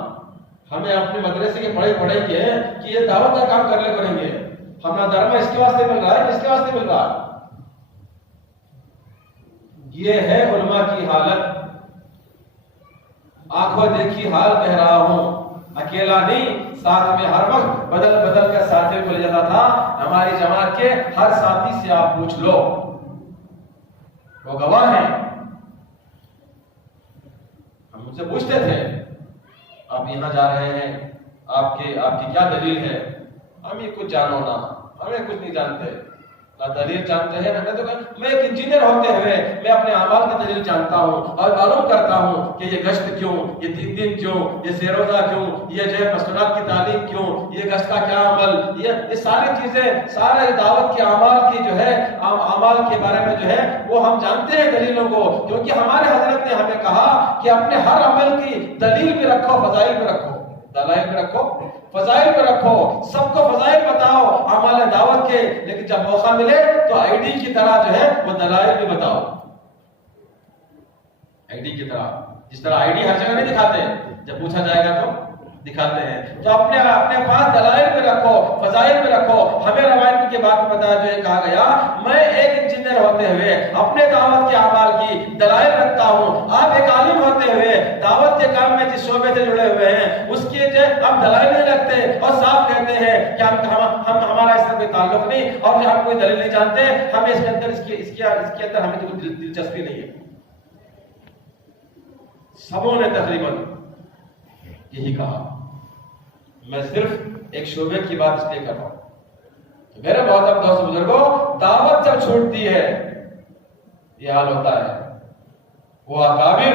ہمیں اپنے مدرسے کے پڑھیں گے کہ یہ دعوت کا کام کرنے پڑیں گے، ہمارا دھرم اس کے واسطے مل رہا ہے، کس کے واسطے مل رہا ہے؟ یہ ہے علماء کی حالت، آنکھوں دیکھی حال کہہ رہا ہوں، اکیلا نہیں، ساتھ میں ہر وقت بدل بدل کر ساتھیوں کو لے جاتا تھا۔ ہماری جماعت کے ہر ساتھی سے آپ پوچھ لو، وہ گواہ ہیں، ہم ان سے پوچھتے تھے آپ یہاں جا رہے ہیں، آپ کی کیا دلیل ہے؟ ہم یہ کچھ جانو نا، ہمیں کچھ نہیں جانتے، نہ دلیل جانتے ہیں، میں ایک انجینئر ہوتے ہوئے میں اپنے اعمال کی دلیل جانتا ہوں اور معلوم کرتا ہوں کہ یہ گشت کیوں، یہ 3 دن کیوں، یہ سیروزہ کیوں، یہ جو ہے مسنونات کی تعلیم کیوں، یہ گشت کا کیا عمل، یہ ساری چیزیں، سارے دعوت کے اعمال کی جو ہے اعمال کے بارے میں جو ہے وہ ہم جانتے ہیں دلیلوں کو، کیونکہ ہمارے حضرت نے ہمیں کہا کہ اپنے ہر عمل کی دلیل بھی رکھو، فضائل بھی رکھو، دلائل بھی رکھو، فضائل بھی رکھو، سب کو فضائل بتاؤ اعمال دعوت کے، لیکن جب موقع ملے تو آئی ڈی کی طرح جو ہے وہ دلائل بھی بتاؤ، آئی ڈی کی طرح، جس طرح آئی ڈی ہر جگہ نہیں دکھاتے، جب پوچھا جائے گا تو دکھاتے ہیں، تو اپنے پاس دلائل بھی رکھو، فضائل بھی رکھو۔ ہمیں روایت کے بعد میں بتایا جو یہ کہا گیا، میں ایک انجینئر ہوتے ہوئے اپنے دعوت کے اعمال کی دلائل رکھتا ہوں، آپ ایک عالم ہوتے ہوئے دعوت کے کام میں جس شعبے سے جڑے ہوئے ہیں اس کے جو آپ دلائل نہیں رکھتے اور صاف کہتے ہیں کہ ہم ہمارا اس سے کوئی تعلق نہیں اور جو ہم کوئی دلیل نہیں جانتے، ہمیں اس کے اندر اس کے اندر ہمیں کوئی دلچسپی نہیں ہے۔ سبوں نے تقریباً یہی کہا، میں صرف ایک شعبے کی بات اس لیے کر رہا ہوں۔ میرے محترم دوست بزرگوں، دعوت جب چھوٹتی ہے یہ حال ہوتا ہے۔ وہ اکابر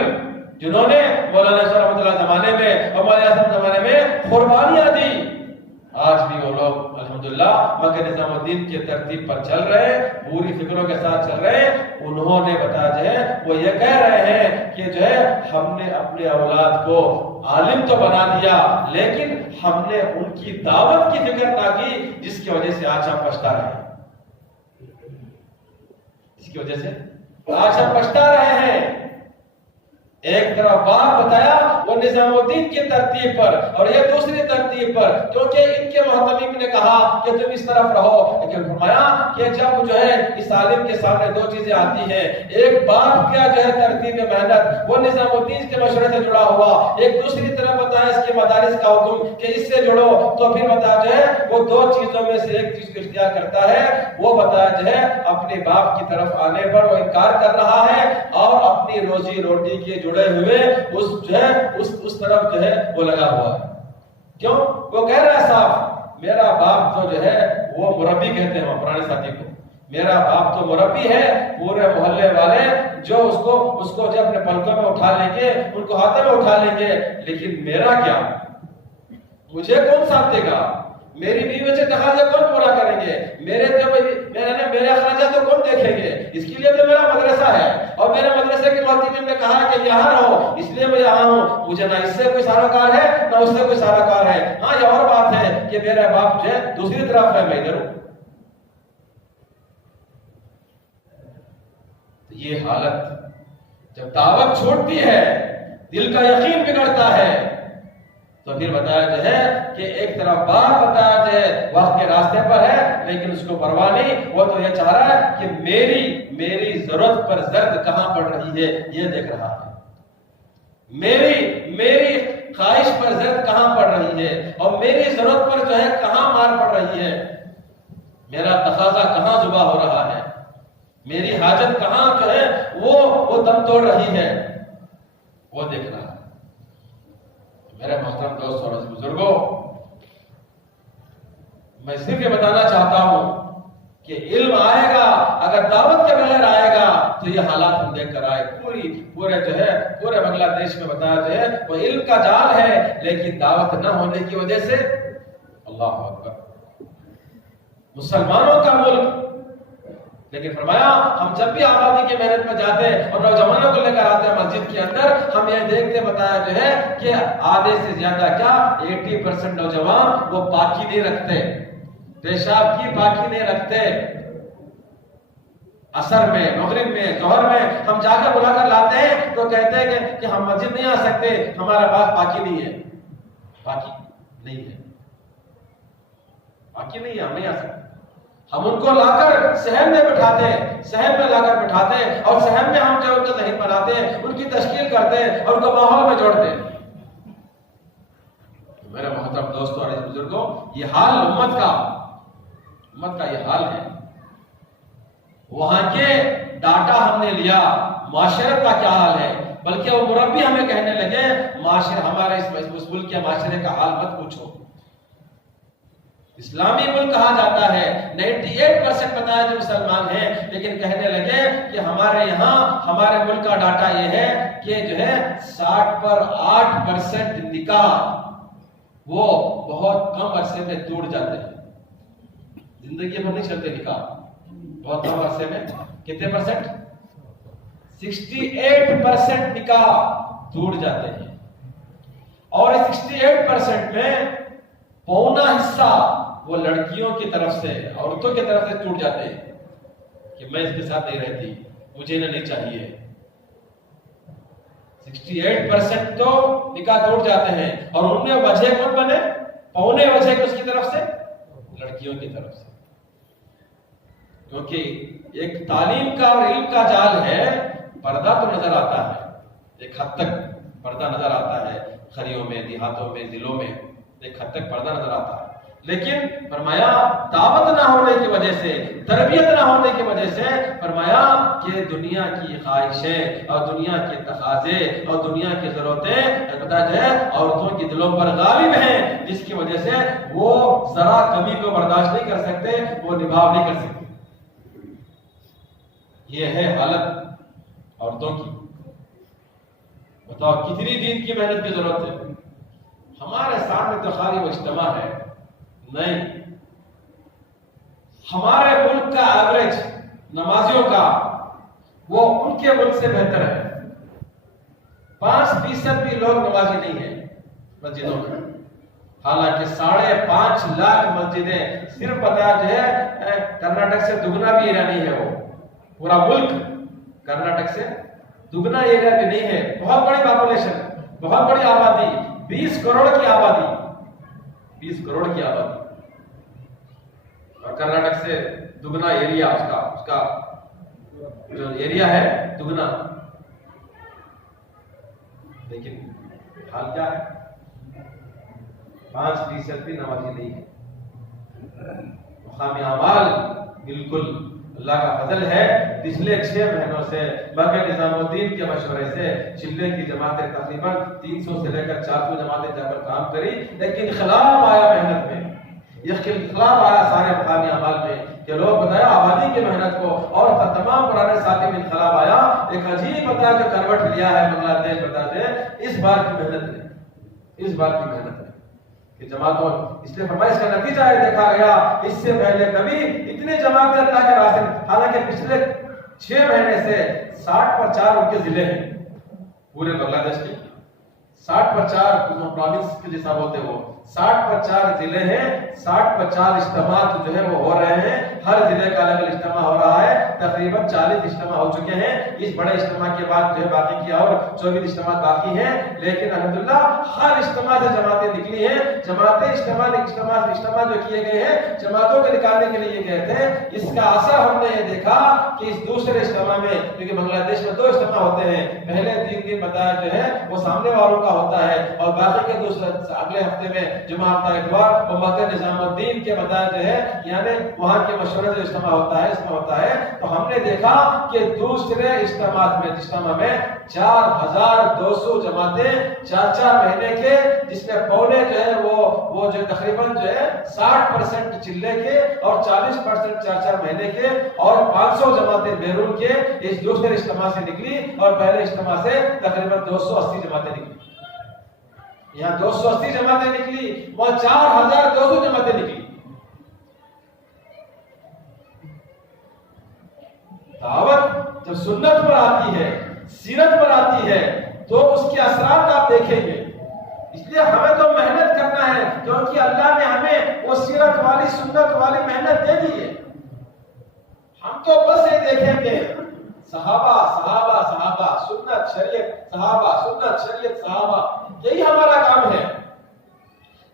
جنہوں نے مولانا شاہ رحمۃ اللہ زمانے میں اور مولانا اعظم زمانے میں قربانیاں دی، آج بھی وہ لوگ الحمدللہ مگر نظام الدین کی ترتیب پر چل رہے ہیں، پوری فکروں کے ساتھ چل رہے ہیں۔ انہوں نے بتایا جو ہے وہ یہ کہہ رہے ہیں کہ جو ہے ہم نے اپنے اولاد کو عالم تو بنا دیا لیکن ہم نے ان کی دعوت کی فکر نہ کی، جس کی وجہ سے آج ہم پچھتا رہے ہیں، اس کی وجہ سے آج ہم پچھتا رہے ہیں۔ ایک طرف بات بتایا وہ نظام الدین کی ترتیب پر اور یہ دوسری ترتیب پر، کیونکہ ان کے محتمین نے کہا کہ تم اس طرف رہو، لیکن فرمایا کہ جب جو ہے اس عالم کے سامنے دو چیزیں آتی ہیں، ایک باپ کا جو ہے ترتیب محنت وہ نظام الدین کے مشورے سے جڑا ہوا، ایک دوسری طرف بتایا اس کے مدارس کا حکم کہ اس سے جڑو، تو پھر بتایا جو ہے وہ دو چیزوں میں سے ایک چیز کو اختیار کرتا ہے، وہ بتایا جو ہے اپنے باپ کی طرف آنے پر وہ انکار کر رہا ہے اور اپنی روزی روٹی کے جڑے ہوئے اس طرف جو ہے وہ لگا ہوا ہے۔ کیوں؟ وہ کہہ رہا ہے صاف، میرا باپ تو جو ہے وہ مربی کہتے ہیں پرانے ساتھی کو، میرا باپ تو مربی ہے، پورے محلے والے جو اس کو جب اپنے پلکوں میں اٹھا لیں گے، ان کو ہاتھوں میں اٹھا لیں گے، لیکن میرا کیا؟ مجھے کون ساتھ دے گا؟ میری بیوی سے تقاضے کون پورا کریں گے؟ میرے اخراجات تو کون دیکھیں گے؟ اس کے لیے تو میرا مدرسہ ہے اور میرے مدرسے کے معلمین نے کہا کہ یہاں رہو، اس لیے میں یہاں ہوں، مجھے نہ اس سے کوئی ساروکار ہے نہ اس سے کوئی ساروکار ہے۔ ہاں یہ اور بات ہے کہ میرا باپ جو ہے دوسری طرف ہے، میں ادھر ہوں۔ یہ حالت جب دعوت چھوڑتی ہے، دل کا یقین بگڑتا ہے، تو پھر بتایا جو ہے کہ ایک طرف باپ بتایا جو ہے وقت کے راستے پر ہے لیکن اس کو پرواہ نہیں، وہ تو یہ چاہ رہا ہے کہ میری ضرورت پر زرد کہاں پڑ رہی ہے یہ دیکھ رہا ہے، میری خواہش پر زرد کہاں پڑ رہی ہے اور میری ضرورت پر جو ہے کہاں مار پڑ رہی ہے، میرا تقاضا کہاں ذبح ہو رہا ہے، میری حاجت کہاں جو ہے وہ دم توڑ رہی ہے، وہ دیکھ رہا ہے۔ میرے محترم دوست اور بزرگوں، میں صرف یہ بتانا چاہتا ہوں کہ علم آئے گا، اگر دعوت کے بغیر آئے گا تو یہ حالات ہم دیکھ کر آئے۔ پورے بنگلہ دیش میں بتایا جو ہے وہ علم کا جال ہے، لیکن دعوت نہ ہونے کی وجہ سے اللہ اکبر مسلمانوں کا ملک، لیکن فرمایا ہم جب بھی آبادی کی محنت میں جاتے ہیں اور نوجوانوں کو لے کر آتے ہیں مسجد کے اندر، ہم یہ دیکھتے بتایا جو ہے کہ آدھے سے زیادہ کیا 80% نوجوان وہ پاکی نہیں رکھتے، پیشاب کی پاکی نہیں رکھتے۔ عصر میں، مغرب میں، ظہر میں ہم جا کر بلا کر لاتے ہیں تو کہتے ہیں کہ ہم مسجد نہیں آ سکتے، ہمارے پاس پاکی نہیں ہے، پاکی نہیں ہے، پاکی نہیں ہے، ہم نہیں آ سکتے۔ ہم ان کو لا کر صحن میں بٹھاتے ہیں، صحن میں لا کر بٹھاتے ہیں اور صحن میں ہم جو ان کا ذہن بناتے ہیں، ان کی تشکیل کرتے ہیں اور ان کو ماحول میں جوڑتے ہیں۔ میرے محترم دوستوں اور بزرگوں، یہ حال امت کا یہ حال ہے۔ وہاں کے ڈاٹا ہم نے لیا، معاشرت کا کیا حال ہے، بلکہ وہ مربی ہمیں کہنے لگے معاشرے ہمارے اس ملک کے معاشرے کا حال مت پوچھو۔ اسلامی ملک کہا جاتا ہے، 98% بتایا جو مسلمان ہیں، لیکن کہنے لگے کہ ہمارے یہاں ہمارے ملک کا ڈاٹا یہ ہے کہ جو ہے 60% نکاح وہ بہت کم عرصے میں ٹوٹ جاتے ہیں، زندگی بھر نہیں چلتے نکاح، بہت کم عرصے میں۔ کتنے پرسنٹ؟ 68% نکاح ٹوٹ جاتے ہیں، اور 68% میں پونا حصہ وہ لڑکیوں کی طرف سے، عورتوں کی طرف سے ٹوٹ جاتے ہیں کہ میں اس کے ساتھ نہیں رہتی، مجھے نہیں چاہیے۔ 68% تو نکاح ٹوٹ جاتے ہیں، اور ان میں وجہ کون بنے؟ پونے وجہ کس کی طرف سے؟ لڑکیوں کی طرف سے۔ کیونکہ ایک تعلیم کا اور علم کا جال ہے، پردہ تو نظر آتا ہے، ایک حد تک پردہ نظر آتا ہے، خریوں میں، دیہاتوں میں، ضلعوں میں ایک حد تک پردہ نظر آتا ہے، لیکن فرمایا دعوت نہ ہونے کی وجہ سے، تربیت نہ ہونے کی وجہ سے، فرمایا کہ دنیا کی خواہشیں اور دنیا کے تقاضے اور دنیا کی ضرورتیں البتہ جو ہے عورتوں کے دلوں پر غالب ہیں، جس کی وجہ سے وہ ذرا کمی کو برداشت نہیں کر سکتے، وہ نبھاؤ نہیں کر سکتے۔ یہ ہے حالت عورتوں کی۔ بتاؤ کتنی دین کی محنت کی ضرورت ہے؟ ہمارے سامنے تو خالی وہ اجتماع ہے، نہیں، ہمارے ملک کا ایوریج نمازیوں کا وہ ان کے ملک سے بہتر ہے۔ 5% بھی لوگ نمازی نہیں ہیں مسجدوں میں، حالانکہ 5.5 لاکھ مسجدیں صرف پتا جو ہے کرناٹک سے دگنا بھی ایریا نہیں ہے، وہ پورا ملک کرناٹک سے دگنا ایریا بھی نہیں ہے، بہت بڑی پاپولیشن، بہت بڑی آبادی، 20 کروڑ کی آبادی، 20 کروڑ کی آبادی، اور کرناٹک سے دگنا ایریا، اس کا جو ایریا ہے دگنا، لیکن حال کیا ہے؟ 5% بھی نمازی نہیں ہے۔ مقامی اعمال بالکل اللہ کا فضل ہے، پچھلے 6 مہینوں سے بغیر نظام الدین کے مشورے سے چلے کی جماعتیں تقریباً 300 سے لے کر 400 جماعتیں جا کر کام کری، لیکن انقلاب آیا محنت میں، یہ انقلاب آیا سارے مقامی اعمال میں کہ لوگ بتایا آبادی کی محنت کو، اور تمام پرانے ساتھی میں انقلاب آیا، ایک عجیب بتا جو کروٹ لیا ہے بنگلہ دیش، بتاتے اس بار کی محنت نے، اس بار کی محنت نے کہ جماعتوں، اس لیے فرمایا اس کا نتیجہ ہے دیکھا گیا اس سے پہلے کبھی اتنی جماعتیں اللہ کے راستے، حالانکہ پچھلے 6 مہینے سے 60 پر 4 ان کے ضلع ہیں پورے بنگلہ دیش کے، 60 پر 4 پروونس کے جیسا بولتے وہ 60 پر 4 ضلع ہیں، 60 پر 4 اجتماعات جو ہے وہ ہو رہے ہیں، ہر ضلع کا الگ الگ اجتماع ہو رہا ہے، تقریباً 40 اجتماع ہو چکے ہیں، اس بڑے اجتماع کے بعد جو ہے باقی کی اور 24 اجتماعات باقی ہیں، لیکن الحمدللہ ہر اجتماع سے جماعتیں نکلی ہیں، جماعتیں اجتماع جو کیے گئے ہیں جماعتوں کو نکالنے کے لیے یہ گئے تھے، اس کا اثر ہم نے یہ دیکھا کہ اس دوسرے اجتماع میں، کیونکہ بنگلہ دیش میں 2 اجتماع ہوتے ہیں، پہلے 3 دن بتایا جو ہے وہ سامنے والوں کا ہوتا ہے، اور باقی کے دوسرے اگلے ہفتے میں جمعہ ہفتہ اتوار وہ مکہ نظام الدین کے بتایا جو ہے یعنی وہاں کے مشورے سے اجتماع ہوتا ہے، اس میں ہوتا ہے، تو ہم نے دیکھا کہ دوسرے اجتماع میں 4200 جماعتیں 4 مہینے کے، جس میں پونے جو ہے وہ جو تقریباً جو ہے 60% چلے کے اور 40% 4 مہینے کے، اور 500 جماعتیں بیرون کے اس دوسرے اجتماع سے نکلی، اور پہلے اجتماع سے تقریباً 280 جماعتیں نکلی، یہاں 280 جماعتیں نکلی، وہاں 4200 جماعتیں نکلی۔ دعوت جب سنت پر آتی ہے، سیرت پر آتی ہے، تو اس کے اثرات آپ دیکھیں گے، اس لیے ہمیں تو محنت کرنا ہے، کیونکہ اللہ نے ہمیں وہ سیرت والی سنت والی محنت دے دی ہے، ہم تو بس یہ دیکھیں گے صحابہ سنت شریعت، صحابہ سنت شریعت صحابہ، یہی ہمارا کام ہے،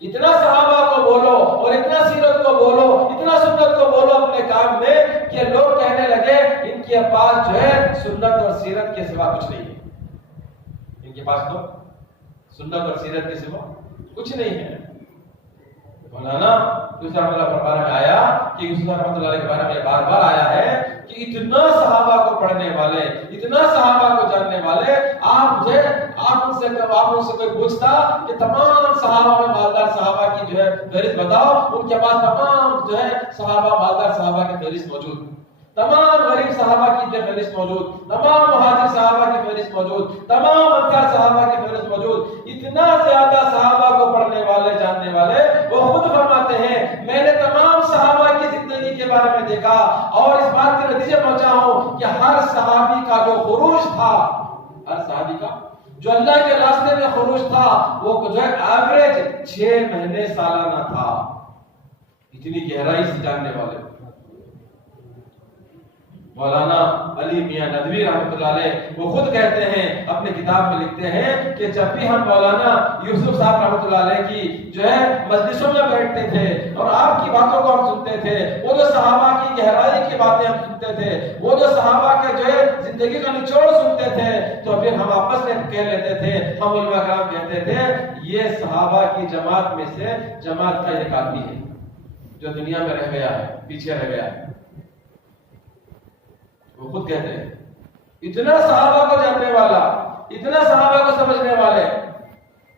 اتنا صحابہ کو بولو اور اتنا سیرت کو بولو، اتنا سنت کو بولو اپنے کام میں کہ لوگ کہنے لگے ان کے پاس جو ہے سنت اور سیرت کے سوا کچھ نہیں ہے، ان کے پاس تو سنت اور سیرت کے سوا کچھ نہیں ہے۔ مولانا یوسف رحمۃ اللہ کے بارے میں آیا کہ یوسف رحمۃ اللہ کے بارے میں بار بار آیا ہے کہ اتنا صحابہ کو پڑھنے والے، اتنا صحابہ کو جاننے والے، آپ ان سے کوئی پوچھتا کہ تمام صحابہ میں مالدار صحابہ کی جو ہے فہرست بتاؤ، ان کے پاس تمام جو ہے صحابہ مالدار صحابہ کی فہرست موجود، تمام غریب صحابہ کی جو فہرست موجود، تمام مہاجر صحابہ کی فہرست موجود، تمام انصار صحابہ کی فہرست موجود، اتنا زیادہ صحابہ کو پڑھنے والے جاننے والے، وہ خود فرماتے ہیں میں نے تمام صحابہ کی زندگی کے بارے میں دیکھا اور اس بات کے نتیجے پہنچا ہوں کہ ہر صحابی کا جو خروج تھا، ہر صحابی کا جو اللہ کے راستے میں خروج تھا، وہ جو ہے ایوریج 6 مہینے سالانہ تھا، اتنی گہرائی سے جاننے والے۔ مولانا علی میاں ندوی رحمۃ اللہ علیہ وہ خود کہتے ہیں، اپنے کتاب میں لکھتے ہیں کہ جب بھی ہم مولانا یوسف صاحب رحمۃ اللہ علیہ کی جو ہے مجلسوں میں بیٹھتے تھے اور آپ کی باتوں کو ہم سنتے تھے، وہ جو صحابہ کی گہرائی کی باتیں ہم سنتے تھے، وہ جو صحابہ کے جو ہے زندگی کا نچوڑ سنتے تھے، تو پھر ہم آپس میں کہہ لیتے تھے، ہم علماء کرام کہتے تھے یہ صحابہ کی جماعت میں سے جماعت کا ایک آدمی ہے جو دنیا میں رہ گیا ہے، پیچھے رہ گیا ہے۔ وہ خود کہتے ہیں اتنا صحابہ کو جاننے والا، اتنا صحابہ کو سمجھنے والے،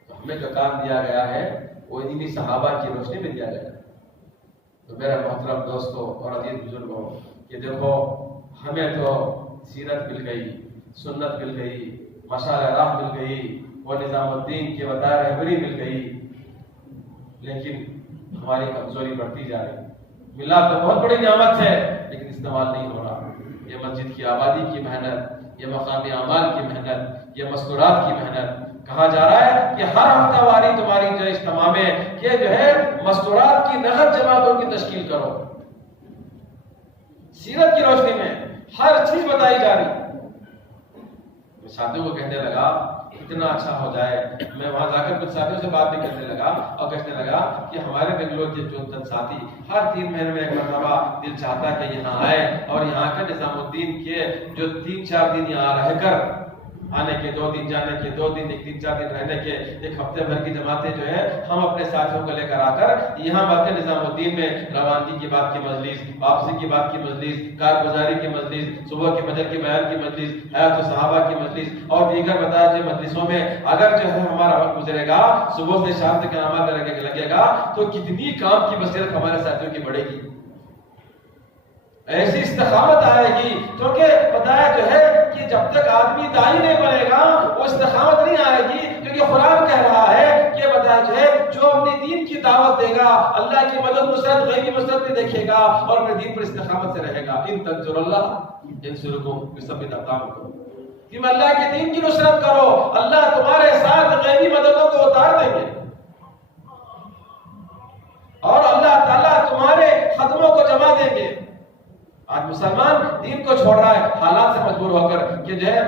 تو ہمیں جو کام دیا گیا ہے وہ انہی صحابہ کی روشنی میں دیا گیا ہے۔ تو میرا محترم دوستوں اور عزیز بزرگوں، کہ دیکھو ہمیں تو سیرت مل گئی، سنت مل گئی، مشعل راہ مل گئی، وہ نظام الدین کی بتائے رہبری مل گئی، لیکن ہماری کمزوری بڑھتی جا رہی ہے۔ ملاد تو بہت بڑی نعمت ہے لیکن استعمال نہیں ہو رہا۔ یہ مسجد کی آبادی کی محنت، یہ مقامی اعمال کی محنت، یہ مستورات کی محنت، کہا جا رہا ہے کہ ہر ہفتہ واری تمہاری جو اجتماع میں کہ جو ہے مستورات کی نقد جماعتوں کی تشکیل کرو۔ سیرت کی روشنی میں ہر چیز بتائی جا رہی۔ ساتھیوں کو کہنے لگا اتنا اچھا ہو جائے، میں وہاں جا کر کچھ ساتھیوں سے بات بھی کرنے لگا اور کہنے لگا کہ ہمارے بنگلور کے جو چند ساتھی ہر 3 مہینے میں ایک مرتبہ دل چاہتا ہے کہ یہاں آئے اور یہاں کے نظام الدین کے جو 3-4 دن یہاں رہ کر آنے کے 2 دن، جانے کے 2 دن، 3-4 دن رہنے کے 1 ہفتے بھر کی جماعتیں جو ہے ہم اپنے ساتھیوں کو لے کر آ کر یہاں واقع نظام الدین میں روانگی کی بات کی مجلس، واپسی کی بات کی مجلس، کارگزاری کی مجلس، صبح کے فجر کے بیان کی مجلس، حیات الصحابہ کی مجلس اور دیگر بتایا جو مجلسوں میں اگر جو ہے ہمارا وقت گزرے گا صبح سے شام تک نماز لگے گا تو کتنی کام کی بصیرت ہمارے ساتھیوں کی بڑھے گی، ایسی استقامت آئے گی۔ کیونکہ بتایا جو ہے کہ جب تک آدمی داعی نہیں بنے گا وہ استقامت نہیں آئے گی، کیونکہ قرآن کہہ رہا ہے کہ بتایا جو ہے جو اپنے دین کی دعوت دے گا اللہ کی مدد نصرت غیبی نصرت بھی دیکھے گا اور اپنے دین پر استقامت سے رہے گا۔ ان تنصر اللہ ینصرکم یثبت اقدامکم، تم اللہ کے دین کی نصرت کرو اللہ تمہارے ساتھ غیبی مددوں کو اتار دیں گے اور اللہ تعالیٰ تمہارے قدموں کو جما دیں گے۔ آج مسلمان دین کو چھوڑ رہا ہے حالات سے مجبور ہو کر کہ جو ہے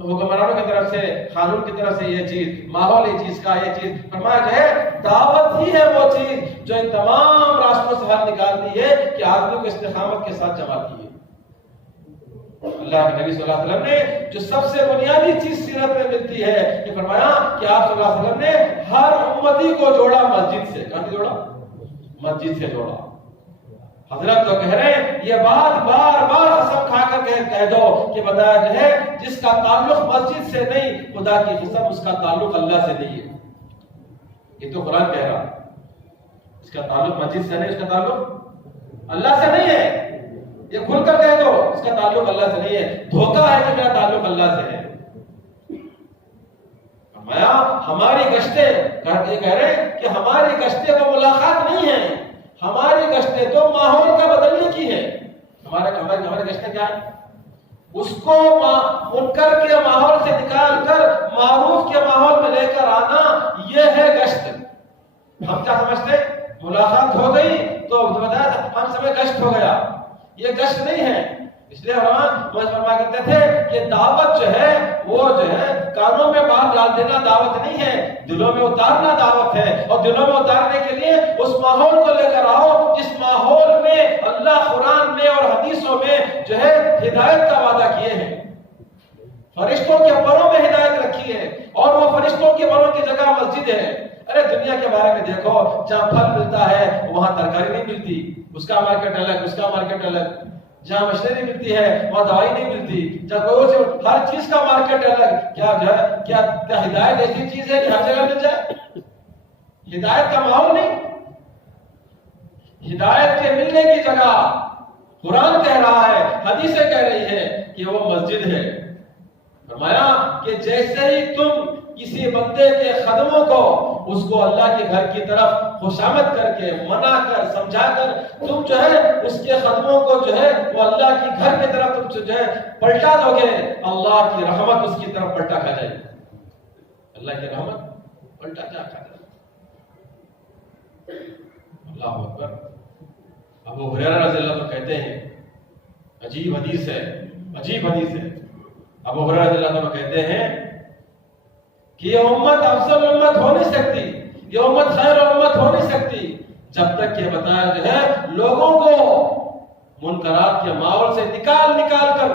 حکمرانوں کی طرف سے، قانون کی طرف سے یہ چیز، ماحول یہ چیز کا یہ چیز، فرمایا جو ہے دعوت ہی ہے وہ چیز جو ان تمام راستوں سے حل نکالتی ہے کہ آدمی کو استقامت کے ساتھ جماتی ہے۔ اللہ کے نبی صلی اللہ علیہ وسلم نے جو سب سے بنیادی چیز سیرت میں ملتی ہے کہ فرمایا کہ آپ صلی اللہ علیہ وسلم نے ہر امتی کو جوڑا مسجد سے، کہاں سے جوڑا؟ مسجد سے جوڑا۔ حضرت تو کہہ رہے ہیں یہ بات بار بار قسم کھا کر کہہ دو کہ بتایا جو ہے جس کا تعلق مسجد سے نہیں، خدا کی قسم اس کا تعلق اللہ سے نہیں ہے۔ یہ تو قرآن کہہ رہا اس کا تعلق مسجد سے نہیں، اس کا تعلق اللہ سے نہیں ہے، یہ کھل کر کہہ دو اس کا تعلق اللہ سے نہیں ہے، دھوکہ ہے کہ میرا تعلق اللہ سے ہے۔ فرمایا ہماری گشتیں کہہ رہے ہیں کہ ہماری گشتیں وہ ملاقات نہیں ہے، ہماری گشتیں تو ماحول کا بدلنے کی ہے۔ ہماری گشتیں کیا ہے؟ اس کو منکر کے ماحول سے نکال کر معروف کے ماحول میں لے کر آنا، یہ ہے گشت۔ ہم کیا سمجھتے؟ ملاقات ہو گئی تو بتایا ہم سمجھ گشت ہو گیا، یہ گشت نہیں ہے۔ اس لیے فرما کرتے تھے کہ دعوت جو ہے وہ جو ہے کانوں میں بال ڈال دینا دعوت نہیں ہے، دلوں میں اتارنا دعوت ہے، اور دلوں میں اتارنے کے لیے اس ماحول کو لے کر آؤ جس ماحول میں اللہ قرآن میں اور حدیثوں میں جو ہے ہدایت کا وعدہ کیے ہیں، فرشتوں کے پروں میں ہدایت رکھی ہے اور وہ فرشتوں کے پروں کی جگہ مسجد ہے۔ ارے دنیا کے بارے میں دیکھو، جہاں پھل ملتا ہے وہاں ترکاری نہیں ملتی، اس کا مارکیٹ الگ، اس کا مارکیٹ الگ، جہاں مشینری ملتی ہے وہاں دوائی نہیں ملتی، جہاں کوئی ہر چیز کا مارکیٹ الگ۔ کیا ہدایت ایسی چیز ہے کہ ہر جگہ مل جائے؟ ہدایت کا ماحول نہیں، ہدایت کے ملنے کی جگہ قرآن کہہ رہا ہے، حدیثیں کہہ رہی ہے کہ وہ مسجد ہے۔ فرمایا کہ جیسے ہی تم کسی بندے کے قدموں کو اس کو اللہ کے گھر کی طرف خوشامد کر کے منا کر سمجھا کر تم جو ہے اس کے قدموں کو جو ہے وہ اللہ کے گھر کی طرف تم جو ہے پلٹا دو گے، اللہ کی رحمت اس کی طرف پلٹا کھا جائے گی۔ اللہ کی رحمت پلٹا کیا کھا جائے گی؟ اللہ اکبر۔ ابو ہریرہ رضی اللہ عنہ کہتے ہیں، عجیب حدیث ہے، عجیب حدیث ہے۔ ابو ہریرہ رضی اللہ عنہ کہتے ہیں کہ یہ امت افضل امت ہو نہیں سکتی، یہ امت خیر امت ہو نہیں سکتی جب تک کہ بتایا جو ہے لوگوں کو منکرات کے ماحول سے نکال کر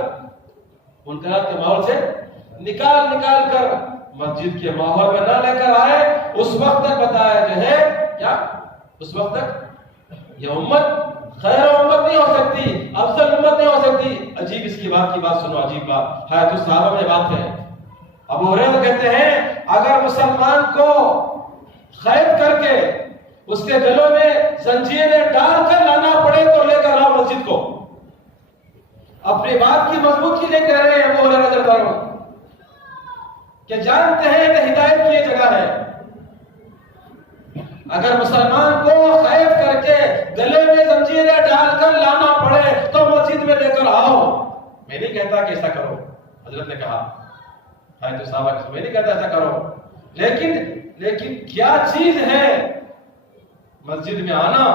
منکرات کے ماحول سے نکال کر مسجد کے ماحول میں نہ لے کر آئے، اس وقت تک بتایا جو ہے کیا، اس وقت تک یہ امت خیر امت نہیں ہو سکتی، افضل امت نہیں ہو سکتی۔ عجیب اس کی بات سنو، عجیب بات حیات الصحابہ میں بات ہے۔ ابو ہریرہ کہتے ہیں اگر مسلمان کو قید کر کے اس کے گلوں میں زنجیریں ڈال کر لانا پڑے تو لے کر آؤ مسجد کو۔ اپنی بات کی مضبوطی لے کر رہے ہیں ابو ہریرہ رضی اللہ عنہ کہ جانتے ہیں کہ ہدایت کی یہ جگہ ہے، اگر مسلمان کو قید گلے میں زنجیریں ڈال کر لانا پڑے تو مسجد میں لے کر آؤ. میں نہیں کہتا کہ ایسا کرو، حضرت نے کہا ہے تو صحابہ میں نہیں کہتا ایسا کرو، لیکن کیا چیز ہے مسجد میں آنا؟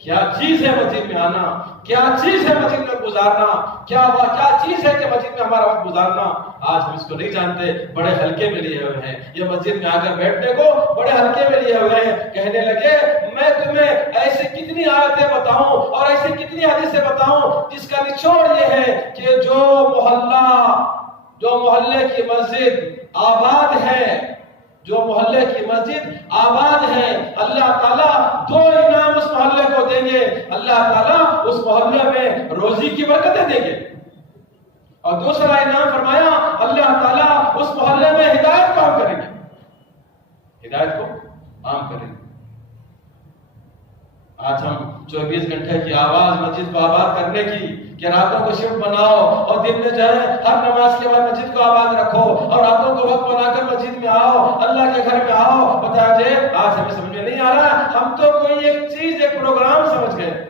کیا چیز ہے مسجد میں آنا؟ کیا چیز ہے مسجد میں گزارنا؟ کیا چیز ہے کہ مسجد میں ہمارا وقت گزارنا؟ آج ہم اس کو نہیں جانتے، بڑے ہلکے میں لیے ہوئے ہیں. یہ مسجد میں آ کر بیٹھنے کو بڑے ہلکے میں لیے ہوئے ہیں. کہنے لگے میں تمہیں ایسے کتنی آیتیں بتاؤں اور ایسے کتنی حدیثیں بتاؤں جس کا نچوڑ یہ ہے کہ جو محلے کی مسجد آباد ہے، جو محلے کی مسجد آباد ہے، اللہ تعالیٰ 2 انعام اس محلے کو دیں گے. اللہ تعالیٰ اس محلے میں روزی کی برکتیں دیں گے، اور دوسرا انعام فرمایا اللہ تعالیٰ اس محلے میں ہدایت کو عام کریں گے. ہدایت کو عام کریں گے. آج ہم 24 گھنٹے کی آواز مسجد کو آباد کرنے کی کہ راتوں کو شفٹ بناؤ اور دن میں جو ہے ہر نماز کے بعد مسجد کو آباد رکھو اور راتوں کو وقت بنا کر مسجد میں آؤ، اللہ کے گھر میں آؤ. بتایا جائے آج ہمیں سمجھ میں نہیں آ رہا، ہم تو کوئی ایک چیز ایک پروگرام سمجھ گئے.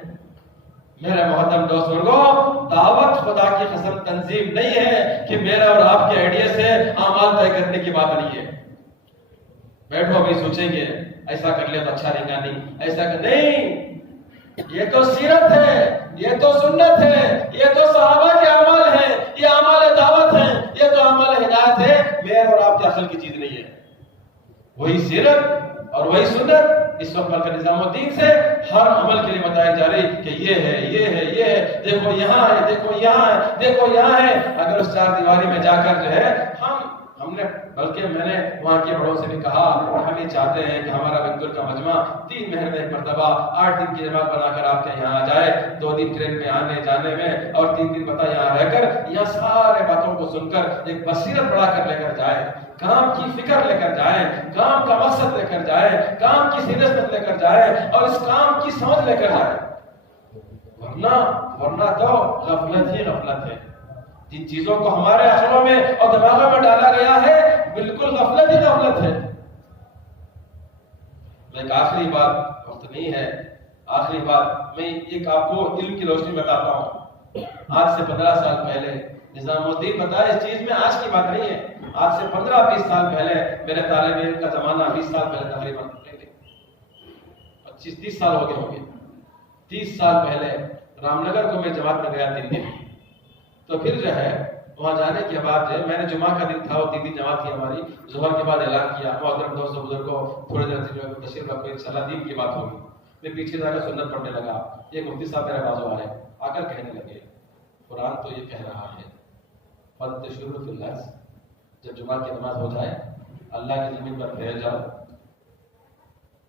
میرے محترم دوست بزرگوں، دعوت خدا کی قسم تنظیم نہیں ہے کہ میرا اور آپ کے آئیڈیا سے اعمال طے کرنے کی بات نہیں ہے. بیٹھو ابھی سوچیں گے ایسا کر لیا تو اچھا رہے گا، نہیں ایسا کر نہیں. یہ تو سیرت ہے، یہ تو سنت ہے، یہ تو صحابہ کے اعمال ہیں، یہ اعمال دعوت ہیں، یہ تو اعمال ہدایت ہے. میرے اور آپ کے عقل کی چیز نہیں ہے. وہی سیرت اور وہی سنت اس وقت مرکز نظام الدین سے ہر عمل کے لیے بتائی جا رہی کہ یہ ہے، یہ ہے، یہ ہے، دیکھو یہاں ہے، دیکھو یہاں ہے، دیکھو یہاں ہے. اگر اس 4 دیواری میں جا کر جو ہے ہم نے بلکہ میں نے وہاں کے بڑوں سے بھی کہا کہ ہم یہ چاہتے ہیں کہ ہمارا بنگل کا مجمع 3 مہینے میں ایک مرتبہ 8 دن کی جماعت بنا کر آپ کے یہاں آ جائے، 2 دن ٹرین میں آنے جانے میں اور 3 دن پتہ یہاں رہ کر یہاں سارے باتوں کو سن کر ایک بصیرت بڑھا کر لے کر جائے، کام کی فکر لے کر جائیں، کام کا مقصد لے کر جائیں، کام کی سیریسنس لے کر جائیں اور اس کام کی سمجھ لے کر جائیں. ورنہ تو غفلت ہی غفلت ہے. جن چیزوں کو ہمارے عقلوں میں اور دماغوں میں ڈالا گیا ہے بالکل غفلت ہی غفلت ہے. ایک آخری بات، وقت نہیں ہے، آخری بات میں ایک آپ کو علم کی روشنی بتاتا ہوں. آج سے 15 سال پہلے نظام الدین بتایا، اس چیز میں آج کی بات نہیں ہے، آج سے 15-20 سال پہلے میرے طالب علم کا زمانہ، 20 سال پہلے تقریباً 25-30 سال ہو گئے ہوں گے. 30 سال پہلے رام نگر کو میں جماعت میں گیا 3 دن. تو پھر جو ہے وہاں جانے کے بعد جو ہے میں نے جمعہ کا دن تھا، وہ 3 دن جماعت تھی ہماری. ظہر کے بعد اعلان کیا محترم دوستوں بزرگوں تھوڑی دیر تشریف رکھو، انشاءاللہ دین کی بات ہوگی. میں پیچھے جا کر سنت پڑھنے لگا. ایک مفتی صاحب میرے بازو آئے، آ کر کہنے لگے قرآن تو یہ کہہ رہا ہے فَانْتَشِرُوا فِي الْأَرْضِ، جب جمعہ کی نماز ہو جائے اللہ کی زمین پر پھیل جاؤ.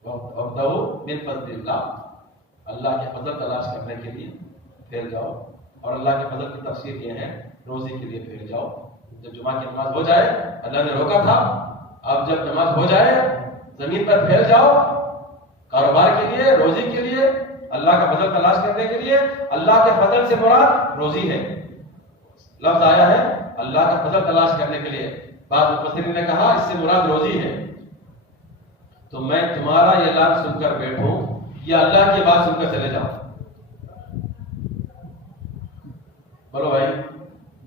وَابْتَغُوا مِنْ فَضْلِ اللَّهِ، اللہ کے فضل تلاش کرنے کے لیے پھیل جاؤ. اور اللہ کے فضل کی تفسیر یہ ہے روزی کے لیے پھیل جاؤ. جب جمعہ کی نماز ہو جائے، اللہ نے روکا تھا، اب جب نماز ہو جائے زمین پر پھیل جاؤ کاروبار کے لیے، روزی کے لیے، اللہ کا فضل تلاش کرنے کے لیے. اللہ کے فضل سے مراد روزی ہے، لفظ آیا ہے اللہ کا فضل تلاش کرنے کے لیے. بعض مفسرین نے کہا اس سے مراد روزی ہے. تو میں تمہارا یہ اعلان سن کر بیٹھوں یا اللہ کی بات سن کر چلے جاؤں؟ بولو بھائی.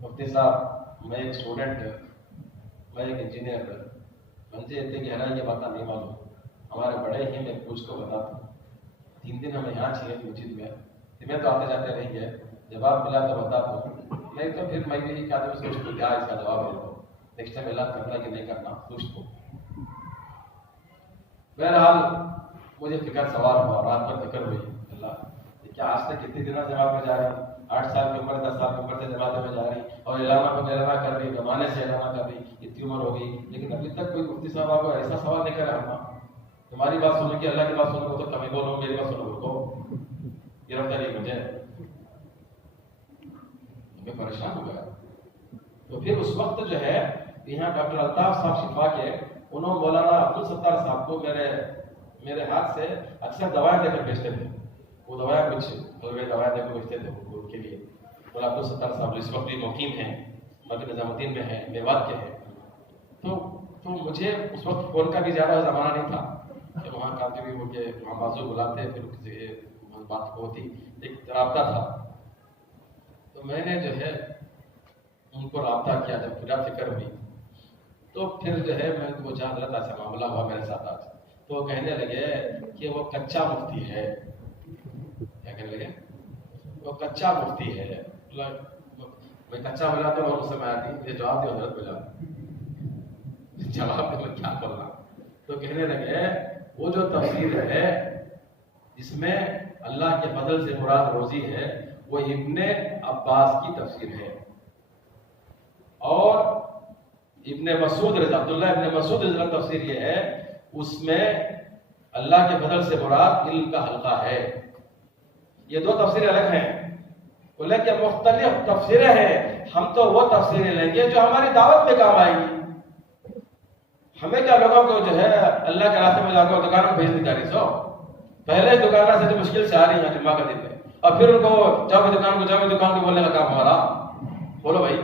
مفتی صاحب میں ایک اسٹوڈنٹ، میں ایک انجینئر، مجھے اتنے گہرائی یہ باتیں نہیں معلوم. ہمارے بڑے ہی میں پوچھ کو بتاتا ہوں. 3 دن ہمیں یہاں چاہیے مسجد میں تو آتے جاتے رہیں گے. جواب ملا تو بتاتا ہوں، نہیں تو پھر میں بھی ایک آدمی سوچ کو کیا اس کا جواب دے دو، نیکسٹ ٹائم اعلان کرنا کہ نہیں کرنا سوچ کو. بہرحال مجھے فکر سوار ہوا، رات میں فکر ہوئی اللہ کیا آج تک کتنے دنوں جماعت میں جا رہے ہیں، 8 سال کی عمر 10 سال کی عمر سے جماعت میں جا رہی اور اعلانہ کر رہی، زمانے سے اعلانہ کر رہی، اتنی عمر ہو گئی لیکن ابھی تک کوئی مفتی صاحب آپ کو ایسا سوال نہیں کر رہا. تمہاری بات سنو گی اللہ کی بات سنو گے تو کمی بولو، میری بات سنو گے تو گرفتاری مجھے. میں پریشان ہو گیا. تو پھر اس وقت جو ہے یہاں ڈاکٹر الطاف صاحب شفا کے انہوں مولانا عبدالستار صاحب کو میرے ہاتھ سے اکثر دوائیں دے کر بھیجتے تھے. وہ دوائیں کچھ دوائیں دے کر بھیجتے تھے ان کے لیے. مولانا عبدالستار صاحب اس وقت بھی مقیم ہیں، مرکز نظام الدین میں ہیں، میوات کے ہیں. تو مجھے اس وقت فون کا بھی زیادہ زمانہ نہیں تھا. کہ وہاں کاتبی ہو کے وہاں بازو بلاتے پھر کسی بات کو ہوتی ایک رابطہ تھا. تو میں نے جو ہے ان کو رابطہ کیا. جب پھر فکر ہوئی تو پھر جو ہے میں وہ جان رہا تھا ایسا معاملہ ہوا میرے ساتھ آج. تو وہ کہنے لگے کہ وہ کچا مفتی ہے. کیا کہنے لگے؟ وہ کچا مفتی ہے. میں کچا بولا تو بہت غصے میں آتی مجھے جواب دے حضرت بلا جواب دے میں کیا بول رہا. تو کہنے لگے وہ جو تفسیر ہے جس میں اللہ کے فضل سے مراد روزی ہے وہ ابن عباس کی تفسیر ہے اور ابن مسعود رضی عبداللہ ابن مسعود رضی اللہ تفسیر یہ ہے اس میں اللہ کے فضل سے مراد علم کا حلقہ ہے. یہ دو تفسیریں الگ ہیں. بولے کہ مختلف تفسیریں ہیں. ہم تو وہ تفسیریں لیں گے جو ہماری دعوت میں کام آئیں گی. ہمیں کیا لوگوں کو جو ہے اللہ کے راستے میں جا کر دکانوں میں بھیجنے جا رہی سو پہلے دکانوں سے جو مشکل سے آ رہی ہیں جمعہ کا دن میں اور پھر ان کو جاؤ دکان کو بولنے کا کام ہمارا. بولو بھائی.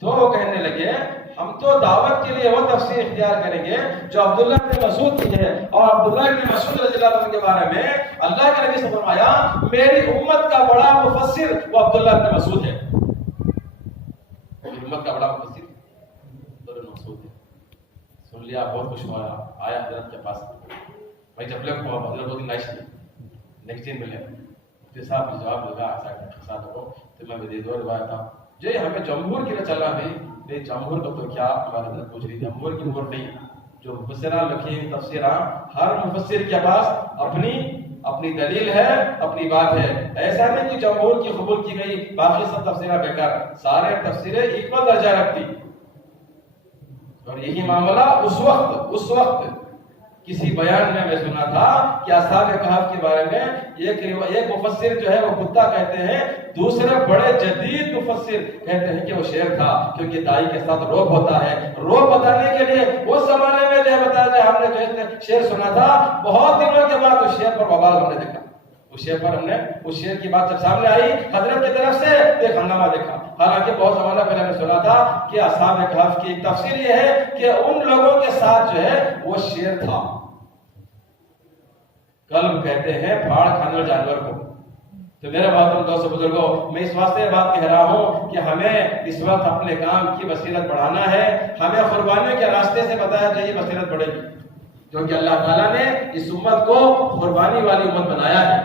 تو وہ کہنے لگے ہم تو دعوت کے لیے وہ تفسیر اختیار کریں گے جو عبداللہ بن مسعود کی ہے. اور عبداللہ بن مسعود رضی اللہ عنہ کے بارے میں اللہ کے نبی سے فرمایا میری امت کا بڑا مفسر وہ عبداللہ بن مسعود ہے. میری امت کا بڑا مفسر عبداللہ بن مسعود ہے. سن لیا بہت خوش ہوا. آیا حضرت کے پاس بھائی جب لگ ہوا حضرت دو دن نائش کی نیکسٹ دن ملے مفتی صاحب جواب لگا ایسا ساتھ ہو تو میں بھی دو روایت تھا جی ہمیں جمہور کی چلنا بھی جمہور کا تو کیا ہمارے اندر پوچھ رہی تھی. جمہور کی امور نہیں جو مفسران لکھی ہیں تفسیران ہر مفسر کے پاس اپنی دلیل ہے اپنی بات ہے. ایسا نہیں کہ جمہور کی قبول کی گئی باقی سب تفسیریں بیکار. سارے تفسیریں ایکول درجہ رکھتی. اور یہی معاملہ اس وقت کسی بیان میں سنا تھا کہ اصحاب کہف کے بارے میں ایک مفسر جو ہے وہ کتا کہتے ہیں دوسرے بڑے جدید مفسر کہتے ہیں کہ وہ شیر تھا کیونکہ دائی کے ساتھ روب ہوتا ہے. روب بتانے کے لیے اس زمانے میں جو بتایا ہم نے جو شیر سنا تھا بہت دنوں کے بعد اس شیر پر وبال ہم نے دیکھا. اس شیر کی بات جب سامنے آئی حضرت کی طرف سے ایک ہنگامہ دیکھا. حالانکہ بہت زمانہ پہلے ہم نے سنا تھا کہ اصحاب کہف کی ایک تفسیر یہ ہے کہ ان لوگوں کے ساتھ جو ہے وہ شیر تھا. کلب کہتے ہیں پھاڑ کھانے والے جانور کو. تو میرے محترم دوستو بزرگوں میں اس واسطے بات کہہ رہا ہوں کہ ہمیں اس وقت اپنے کام کی بصیرت بڑھانا ہے. ہمیں قربانیوں کے راستے سے بتایا جائے بصیرت بڑھے گی کیونکہ اللہ تعالیٰ نے اس امت کو قربانی والی امت بنایا ہے.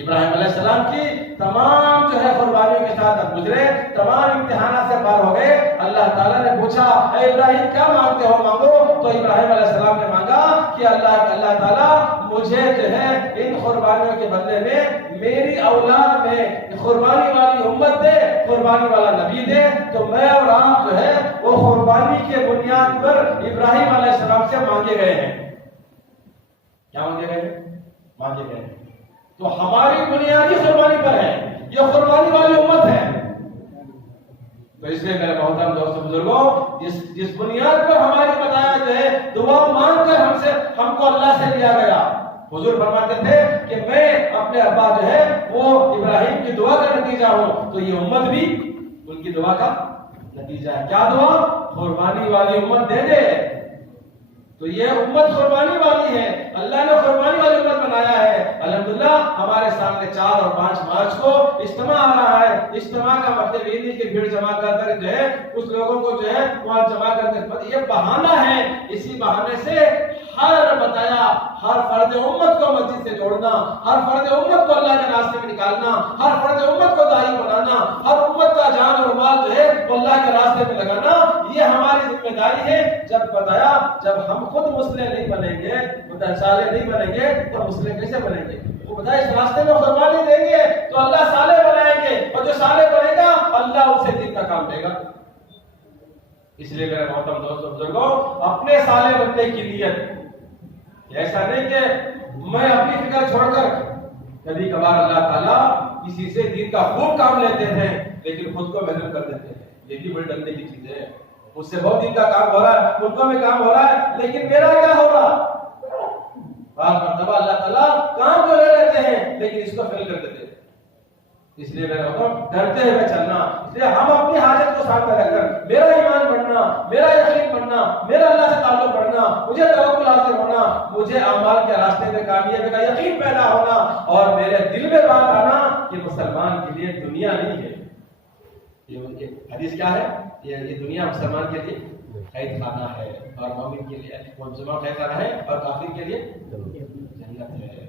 ابراہیم علیہ السلام کی تمام جو ہے قربانیوں کے ساتھ اب گزرے تمام امتحانات سے پار ہو گئے. اللہ تعالیٰ نے پوچھا اے ابراہیم کیا مانگتے ہو مانگو. تو ابراہیم علیہ السلام نے مانگا کہ اللہ تعالیٰ مجھے جو ہے ان قربانیوں کے بدلے میں میری اولاد میں قربانی والی امت دے قربانی والا نبی دے. تو میں اور آپ جو ہے وہ قربانی کے بنیاد پر ابراہیم علیہ السلام سے مانگے گئے ہیں. کیا مانگے گئے ہیں؟ تو ہماری بنیادی قربانی پر ہے. یہ قربانی والی امت ہے. تو اس لیے میرے محترم دوستو بزرگوں جس بنیاد پر ہماری بتایا جو ہے دعا مانگ کر ہم کو اللہ سے لیا گیا. حضور فرماتے تھے کہ میں اپنے ابا جو ہے وہ ابراہیم کی دعا کا نتیجہ ہوں. تو یہ امت بھی ان کی دعا کا نتیجہ ہے. کیا دعا؟ قربانی والی امت دے دے. تو یہ امت قربانی والی ہے. اللہ نے قربانی والی امت بنایا ہے. الحمدللہ ہمارے سامنے 4 اور 5 مارچ کو اجتماع آ رہا ہے. اجتماع کا مطلب یہ نہیں کہ بھیڑ جمع کر جو ہے کچھ لوگوں کو جو ہے وہاں جمع کر یہ بہانہ ہے. اسی بہانے سے ہر فرد امت کو مسجد سے جوڑنا, ہر فرد امت کو اللہ کے راستے میں نکالنا, ہر فرد امت کو داعی بنانا, ہر امت کا جان اور مال جو ہے وہ اللہ کے راستے میں لگانا, یہ ہماری ذمہ داری ہے. جب ہم خود مسلم نہیں بنیں گے, صالح نہیں بنیں گے تو مسلم کیسے بنیں گے؟ وہ بتائے اس راستے میں قربانی دیں گے تو اللہ صالح بنائیں گے, اور جو صالح بنے گا اللہ ان سے دین کا کام دے گا. اس لیے میرے محترم دوستو بزرگوں اپنے صالح بننے کی نیت, ایسا نہیں کہ میں اپنی فکر چھوڑ کر کبھی کبھار اللہ تعالیٰ کسی سے دین کا خوب کام لیتے ہیں لیکن خود کو محروم کر دیتے ہیں. یہ بھی بڑی ڈرنے کی چیز ہے. اس سے بہت دین کا کام ہو رہا ہے, ملکوں میں کام ہو رہا ہے, لیکن میرا کیا ہو رہا؟ بعض مرتبہ اللہ تعالیٰ کام تو لے لیتے ہیں لیکن اس کو فیل کر دیتے ہیں. اس لیے میرا حکم ڈرتے ہوئے چلنا. اس لیے ہم اپنی حاجت کو سامنے رکھ کر میرا ایمان بڑھنا, میرا یقین بڑھنا, میرا اللہ سے تعلق بڑھنا, ہونا، مجھے توکل حاصل ہونا، مجھے اعمال کے راستے میں کامیابی کا یقین پیدا ہونا اور میرے دل میں بات آنا کہ مسلمان کے لیے دنیا نہیں ہے. یہ حدیث کیا ہے؟ یہ دنیا مسلمان کے لیے قید خانہ ہے اور مومن کے لیے مسلمان قید خانہ ہے اور کافر کے لیے جنت ہے.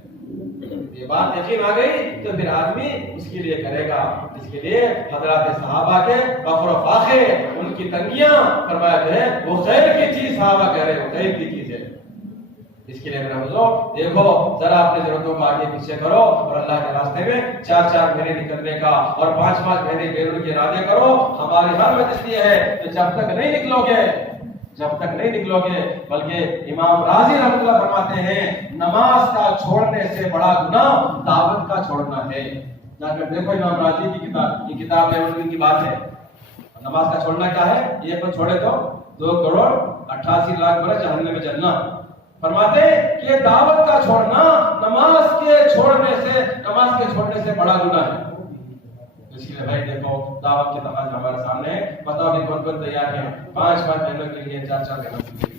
یہ بات یقین آ گئی تو پھر آدمی اس کے لیے کرے گا. اس کے لیے حضرات صحابہ کے فخر و فاخر، ان کی تنگیاں فرمایا جو ہے وہ خیر کی چیز صحابہ کہہ رہے ہیں، خیر کی چیز ہے. اس کے لیے میرا بزرگ دیکھو ذرا اپنے ضرورتوں کو آگے پیچھے کرو اور اللہ کے راستے میں 4 مہینے نکلنے کا اور 5 مہینے بیرون کے ارادے کرو. ہماری ہر مدد یہ ہے کہ جب تک نہیں نکلو گے بلکہ امام راضی رحمۃ اللہ فرماتے ہیں نماز کا چھوڑنے سے بڑا گناہ دعوت کا چھوڑنا ہے. جا کر دیکھو امام راضی کی کتاب، یہ کتاب ہے ان کی بات ہے. نماز کا چھوڑنا کیا ہے؟ یہ کوئی چھوڑے تو 2,88,00,000 برس جہنم میں جلنا. فرماتے ہیں کہ دعوت کا چھوڑنا نماز کے چھوڑنے سے بڑا گناہ ہے. اس لیے بھائی دیکھو دعوت کے تقاضے ہمارے سامنے ہے. بتاؤ کہ کون کون تیار ہیں 5 مہینوں کے لیے 4 مہینوں کے لیے.